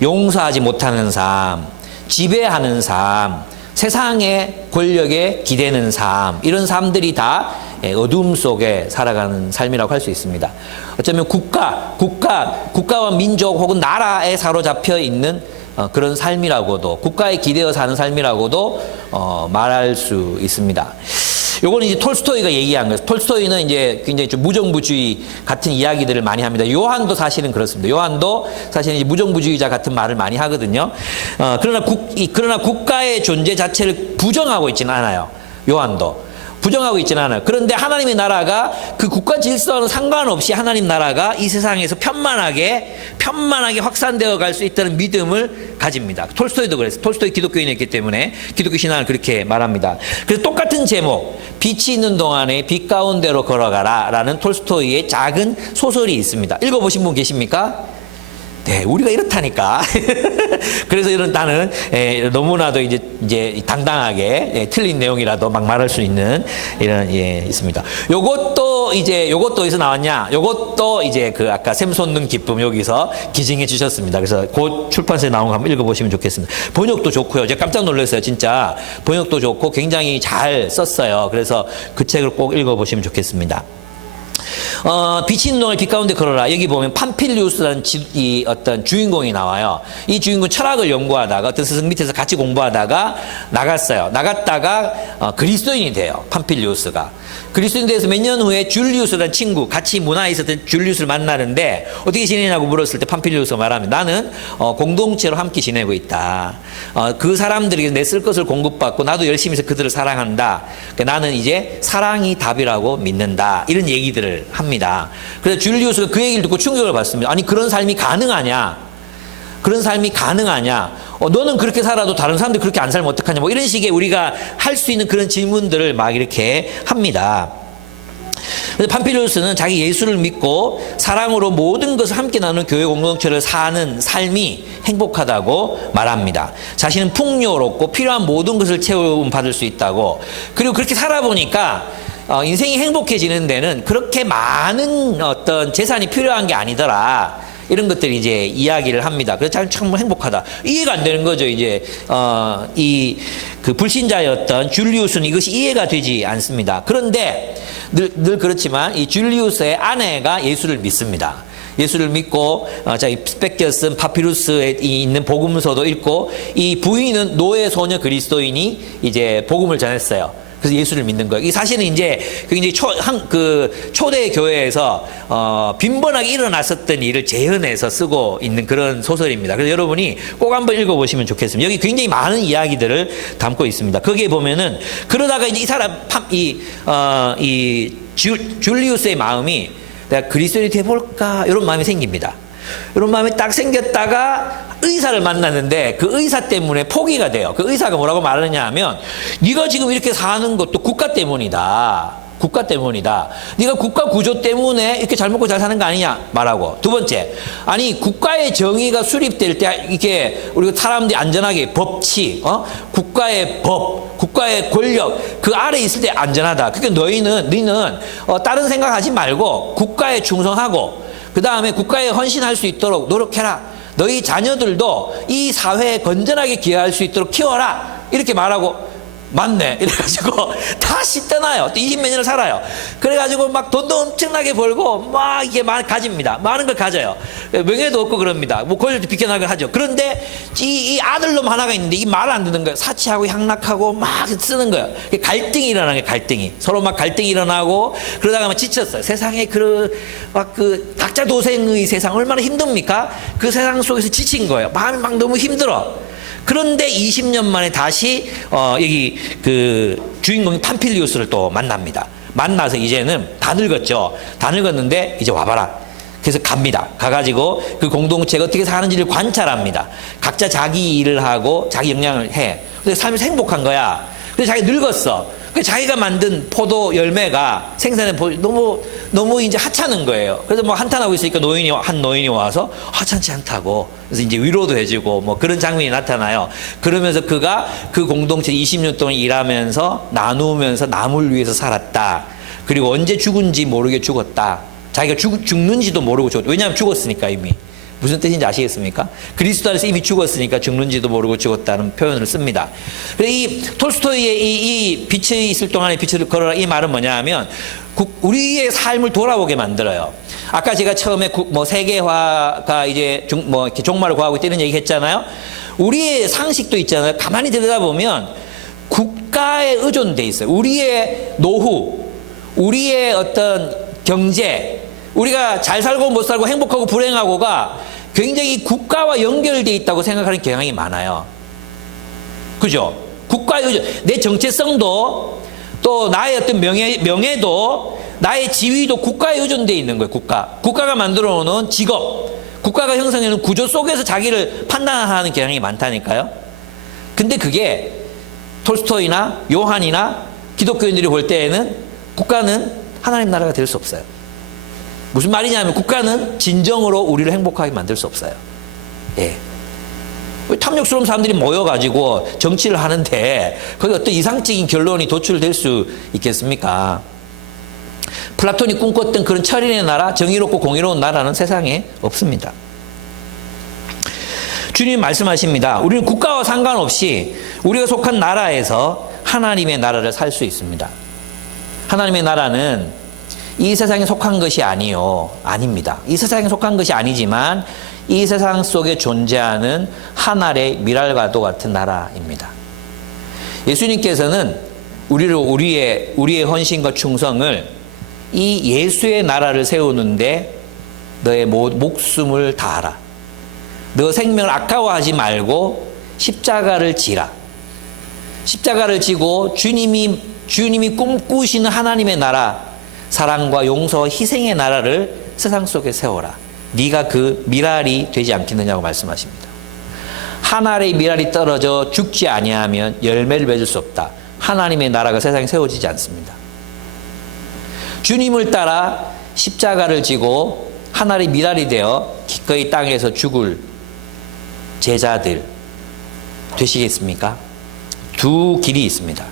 용서하지 못하는 삶, 지배하는 삶, 세상의 권력에 기대는 삶, 이런 삶들이 다 어둠 속에 살아가는 삶이라고 할 수 있습니다. 어쩌면 국가와 민족 혹은 나라에 사로잡혀 있는 그런 삶이라고도, 국가에 기대어 사는 삶이라고도 말할 수 있습니다. 요거는 이제 톨스토이가 얘기한 거예요. 톨스토이는 이제 굉장히 좀 무정부주의 같은 이야기들을 많이 합니다. 요한도 사실은 그렇습니다. 요한도 사실은 이제 무정부주의자 같은 말을 많이 하거든요. 그러나 국가의 존재 자체를 부정하고 있지는 않아요. 요한도. 부정하고 있지는 않아요. 그런데 하나님의 나라가 그 국가 질서와는 상관없이 하나님 나라가 이 세상에서 편만하게 확산되어 갈 수 있다는 믿음을 가집니다. 톨스토이도 그랬어요. 톨스토이 기독교인이었기 때문에 기독교 신앙을 그렇게 말합니다. 그래서 똑같은 제목, 빛이 있는 동안에 빛 가운데로 걸어가라 라는 톨스토이의 작은 소설이 있습니다. 읽어보신 분 계십니까? 네, 우리가 이렇다니까. 그래서 나는 너무나도 이제 당당하게 틀린 내용이라도 막 말할 수 있는 이런 있습니다. 요것도 어디서 나왔냐? 요것도 이제 그 아까 샘 솟는 기쁨 여기서 기증해 주셨습니다. 그래서 곧 출판사에 나온 거 한번 읽어보시면 좋겠습니다. 번역도 좋고요. 제가 깜짝 놀랐어요. 진짜 번역도 좋고 굉장히 잘 썼어요. 그래서 그 책을 꼭 읽어보시면 좋겠습니다. 빛이 있는 동안에 빛 가운데 걸어라. 여기 보면 팜필리우스라는 이 어떤 주인공이 나와요. 이 주인공 철학을 연구하다가 어떤 스승 밑에서 같이 공부하다가 나갔어요. 나갔다가 그리스도인이 돼요. 팜필리우스가. 그리스도인 돼서 몇 년 후에 줄리우스라는 친구, 같이 문화에 있었던 줄리우스를 만나는데 어떻게 지내냐고 물었을 때 팜필리우스가 말하면 나는 공동체로 함께 지내고 있다. 그 사람들에게 내 쓸 것을 공급받고 나도 열심히 해서 그들을 사랑한다. 그러니까 나는 이제 사랑이 답이라고 믿는다. 이런 얘기들을 합니다. 그래서 줄리우스가 그 얘기를 듣고 충격을 받습니다. 아니 그런 삶이 가능하냐? 그런 삶이 가능하냐? 너는 그렇게 살아도 다른 사람들이 그렇게 안 살면 어떡하냐? 뭐 이런 식의 우리가 할 수 있는 그런 질문들을 막 이렇게 합니다. 그래서 팜필리우스는 자기 예수를 믿고 사랑으로 모든 것을 함께 나누는 교회 공동체를 사는 삶이 행복하다고 말합니다. 자신은 풍요롭고 필요한 모든 것을 채움받을 수 있다고. 그리고 그렇게 살아보니까 인생이 행복해지는 데는 그렇게 많은 어떤 재산이 필요한 게 아니더라. 이런 것들이 이제 이야기를 합니다. 그래서 참 행복하다. 이해가 안 되는 거죠. 이제 그 불신자였던 줄리우스는 이것이 이해가 되지 않습니다. 그런데 늘 그렇지만 이 줄리우스의 아내가 예수를 믿습니다. 예수를 믿고 자기 뺏겨 쓴 파피루스에 있는 복음서도 읽고 이 부인은 노예 소녀 그리스도인이 이제 복음을 전했어요. 그래서 예수를 믿는 거예요. 이 사실은 이제 굉장히 초대 교회에서 빈번하게 일어났었던 일을 재현해서 쓰고 있는 그런 소설입니다. 그래서 여러분이 꼭 한번 읽어보시면 좋겠습니다. 여기 굉장히 많은 이야기들을 담고 있습니다. 거기에 보면은 그러다가 이제 이 사람 이 줄리우스의 마음이 내가 그리스도인이 돼볼까 이런 마음이 생깁니다. 이런 마음이 딱 생겼다가 의사를 만났는데 그 의사 때문에 포기가 돼요. 그 의사가 뭐라고 말하느냐 하면 네가 지금 이렇게 사는 것도 국가 때문이다. 국가 때문이다. 네가 국가 구조 때문에 이렇게 잘 먹고 잘 사는 거 아니냐 말하고. 두 번째, 아니 국가의 정의가 수립될 때 이게 우리가 사람들이 안전하게 법치, 국가의 법, 국가의 권력 그 아래 있을 때 안전하다. 그러니까 너희는 다른 생각하지 말고 국가에 충성하고 그 다음에 국가에 헌신할 수 있도록 노력해라. 너희 자녀들도 이 사회에 건전하게 기여할 수 있도록 키워라. 이렇게 말하고 맞네. 이래가지고 다시 떠나요. 또 20몇 년을 살아요. 그래가지고 막 돈도 엄청나게 벌고 막 이게 가집니다. 많은 걸 가져요. 명예도 없고 그럽니다. 뭐 권력도 비켜나게 하죠. 그런데 이 아들놈 하나가 있는데 이 말을 안 듣는 거예요. 사치하고 향락하고 막 쓰는 거예요. 갈등이 일어나는 거예요. 갈등이. 서로 막 갈등이 일어나고 그러다가 막 지쳤어요. 세상에 그 각자 도생의 세상 얼마나 힘듭니까? 그 세상 속에서 지친 거예요. 마음이 막 너무 힘들어. 그런데 20년 만에 다시 여기 그 주인공인 팜필리우스를 또 만납니다. 만나서 이제는 다 늙었죠. 다 늙었는데 이제 와봐라. 그래서 갑니다. 가가지고 그 공동체가 어떻게 사는지를 관찰합니다. 각자 자기 일을 하고 자기 역량을 해. 근데 삶에서 행복한 거야. 근데 자기 늙었어. 자기가 만든 포도 열매가 생산된 너무 이제 하찮은 거예요. 그래서 뭐 한탄하고 있으니까 한 노인이 와서 하찮지 않다고. 그래서 이제 위로도 해주고 뭐 그런 장면이 나타나요. 그러면서 그가 그 공동체 20년 동안 일하면서 나누면서 남을 위해서 살았다. 그리고 언제 죽은지 모르게 죽었다. 자기가 죽는지도 모르고 죽었다. 왜냐하면 죽었으니까 이미. 무슨 뜻인지 아시겠습니까? 그리스도 안에서 이미 죽었으니까 죽는지도 모르고 죽었다는 표현을 씁니다. 이 톨스토이의 이 빛이 있을 동안에 빛을 걸어라 이 말은 뭐냐 하면 우리의 삶을 돌아보게 만들어요. 아까 제가 처음에 세계화가 이제 이렇게 종말을 구하고 있다는 얘기 했잖아요. 우리의 상식도 있잖아요. 가만히 들여다보면 국가에 의존돼 있어요. 우리의 노후, 우리의 어떤 경제, 우리가 잘 살고 못 살고 행복하고 불행하고가 굉장히 국가와 연결되어 있다고 생각하는 경향이 많아요. 그죠? 국가의 의존, 내 정체성도 또 나의 어떤 명예도 나의 지위도 국가에 의존되어 있는 거예요. 국가가 만들어 놓은 직업, 국가가 형성해 놓은 구조 속에서 자기를 판단하는 경향이 많다니까요. 근데 그게 톨스토이나 요한이나 기독교인들이 볼 때에는 국가는 하나님 나라가 될 수 없어요. 무슨 말이냐면 국가는 진정으로 우리를 행복하게 만들 수 없어요. 예. 탐욕스러운 사람들이 모여가지고 정치를 하는데 거기 어떤 이상적인 결론이 도출될 수 있겠습니까? 플라톤이 꿈꿨던 그런 철인의 나라, 정의롭고 공의로운 나라는 세상에 없습니다. 주님 말씀하십니다. 우리는 국가와 상관없이 우리가 속한 나라에서 하나님의 나라를 살 수 있습니다. 하나님의 나라는 이 세상에 속한 것이 아닙니다. 이 세상에 속한 것이 아니지만 이 세상 속에 존재하는 하늘의 미랄과도 같은 나라입니다. 예수님께서는 우리의 헌신과 충성을 이 예수의 나라를 세우는데 너의 목숨을 다하라. 너 생명을 아까워하지 말고 십자가를 지라. 십자가를 지고 주님이 꿈꾸시는 하나님의 나라, 사랑과 용서와 희생의 나라를 세상 속에 세워라. 네가 그 미랄이 되지 않겠느냐고 말씀하십니다. 한 알의 미랄이 떨어져 죽지 아니하면 열매를 맺을 수 없다. 하나님의 나라가 세상에 세워지지 않습니다. 주님을 따라 십자가를 지고 한 알의 미랄이 되어 기꺼이 땅에서 죽을 제자들 되시겠습니까? 두 길이 있습니다.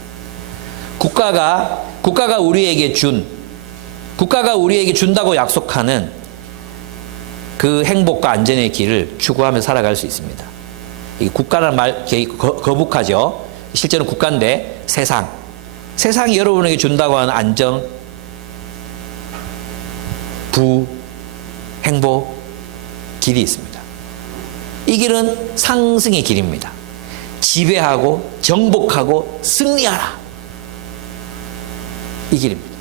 국가가 우리에게 준다고 약속하는 그 행복과 안전의 길을 추구하며 살아갈 수 있습니다. 이 국가라는 말 거북하죠. 실제로 국가인데 세상이 여러분에게 준다고 하는 안정, 부, 행복 길이 있습니다. 이 길은 상승의 길입니다. 지배하고 정복하고 승리하라. 이 길입니다.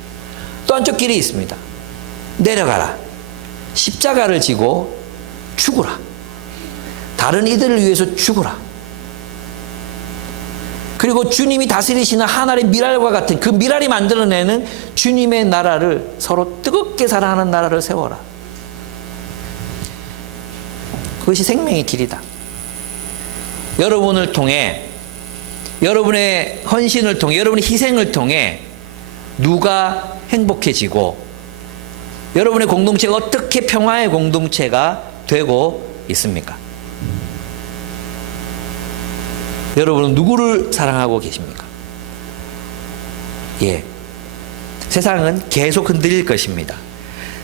또 한쪽 길이 있습니다. 내려가라. 십자가를 지고 죽으라. 다른 이들을 위해서 죽으라. 그리고 주님이 다스리시는 하늘의 미랄과 같은 그 미랄이 만들어내는 주님의 나라를, 서로 뜨겁게 사랑하는 나라를 세워라. 그것이 생명의 길이다. 여러분을 통해, 여러분의 헌신을 통해, 여러분의 희생을 통해 누가 행복해지고 여러분의 공동체가 어떻게 평화의 공동체가 되고 있습니까? 여러분은 누구를 사랑하고 계십니까? 예. 세상은 계속 흔들릴 것입니다.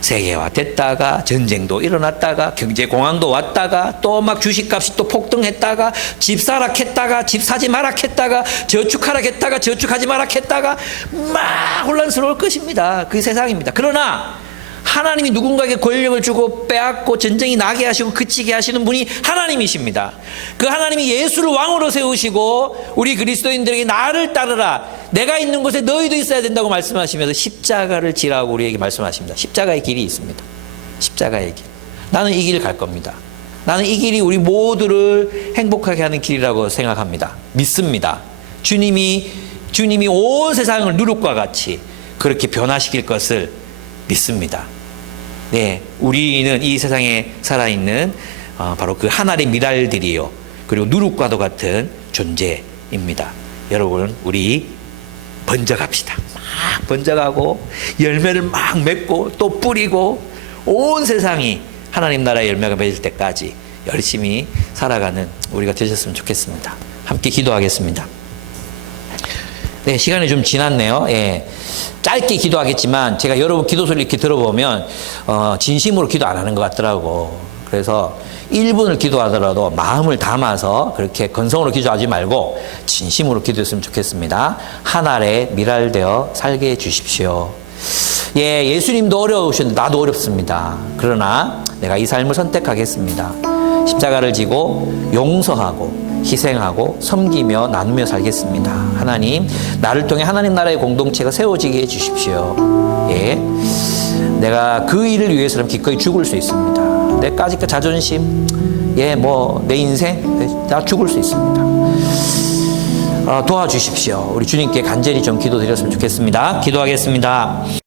세계화됐다가 전쟁도 일어났다가 경제공황도 왔다가 또 막 주식값이 또 폭등했다가 집 사락했다가 집 사지 마락했다가 저축하락했다가 저축하지 마락했다가 막 혼란스러울 것입니다. 그게 세상입니다. 그러나 하나님이 누군가에게 권력을 주고 빼앗고 전쟁이 나게 하시고 그치게 하시는 분이 하나님이십니다. 그 하나님이 예수를 왕으로 세우시고 우리 그리스도인들에게 나를 따르라, 내가 있는 곳에 너희도 있어야 된다고 말씀하시면서 십자가를 지라고 우리에게 말씀하십니다. 십자가의 길이 있습니다. 십자가의 길. 나는 이 길 갈 겁니다. 나는 이 길이 우리 모두를 행복하게 하는 길이라고 생각합니다. 믿습니다. 주님이 온 세상을 누룩과 같이 그렇게 변화시킬 것을 믿습니다. 네, 우리는 이 세상에 살아있는 바로 그 하늘의 미랄들이요, 그리고 누룩과도 같은 존재입니다. 여러분, 우리 번져갑시다. 막 번져가고 열매를 막 맺고 또 뿌리고 온 세상이 하나님 나라의 열매가 맺을 때까지 열심히 살아가는 우리가 되셨으면 좋겠습니다. 함께 기도하겠습니다. 네, 시간이 좀 지났네요. 예. 짧게 기도하겠지만 제가 여러분 기도 소리 이렇게 들어보면 진심으로 기도 안 하는 것 같더라고. 그래서 1분을 기도하더라도 마음을 담아서 그렇게 건성으로 기도하지 말고 진심으로 기도했으면 좋겠습니다. 하늘에 미랄되어 살게 해주십시오. 예, 예수님도 어려우셨는데 나도 어렵습니다. 그러나 내가 이 삶을 선택하겠습니다. 십자가를 지고 용서하고 희생하고 섬기며 나누며 살겠습니다. 하나님, 나를 통해 하나님 나라의 공동체가 세워지게 해주십시오. 예, 내가 그 일을 위해서는 기꺼이 죽을 수 있습니다. 내 까짓 자존심, 예, 내 인생, 다 죽을 수 있습니다. 도와주십시오. 우리 주님께 간절히 좀 기도드렸으면 좋겠습니다. 기도하겠습니다.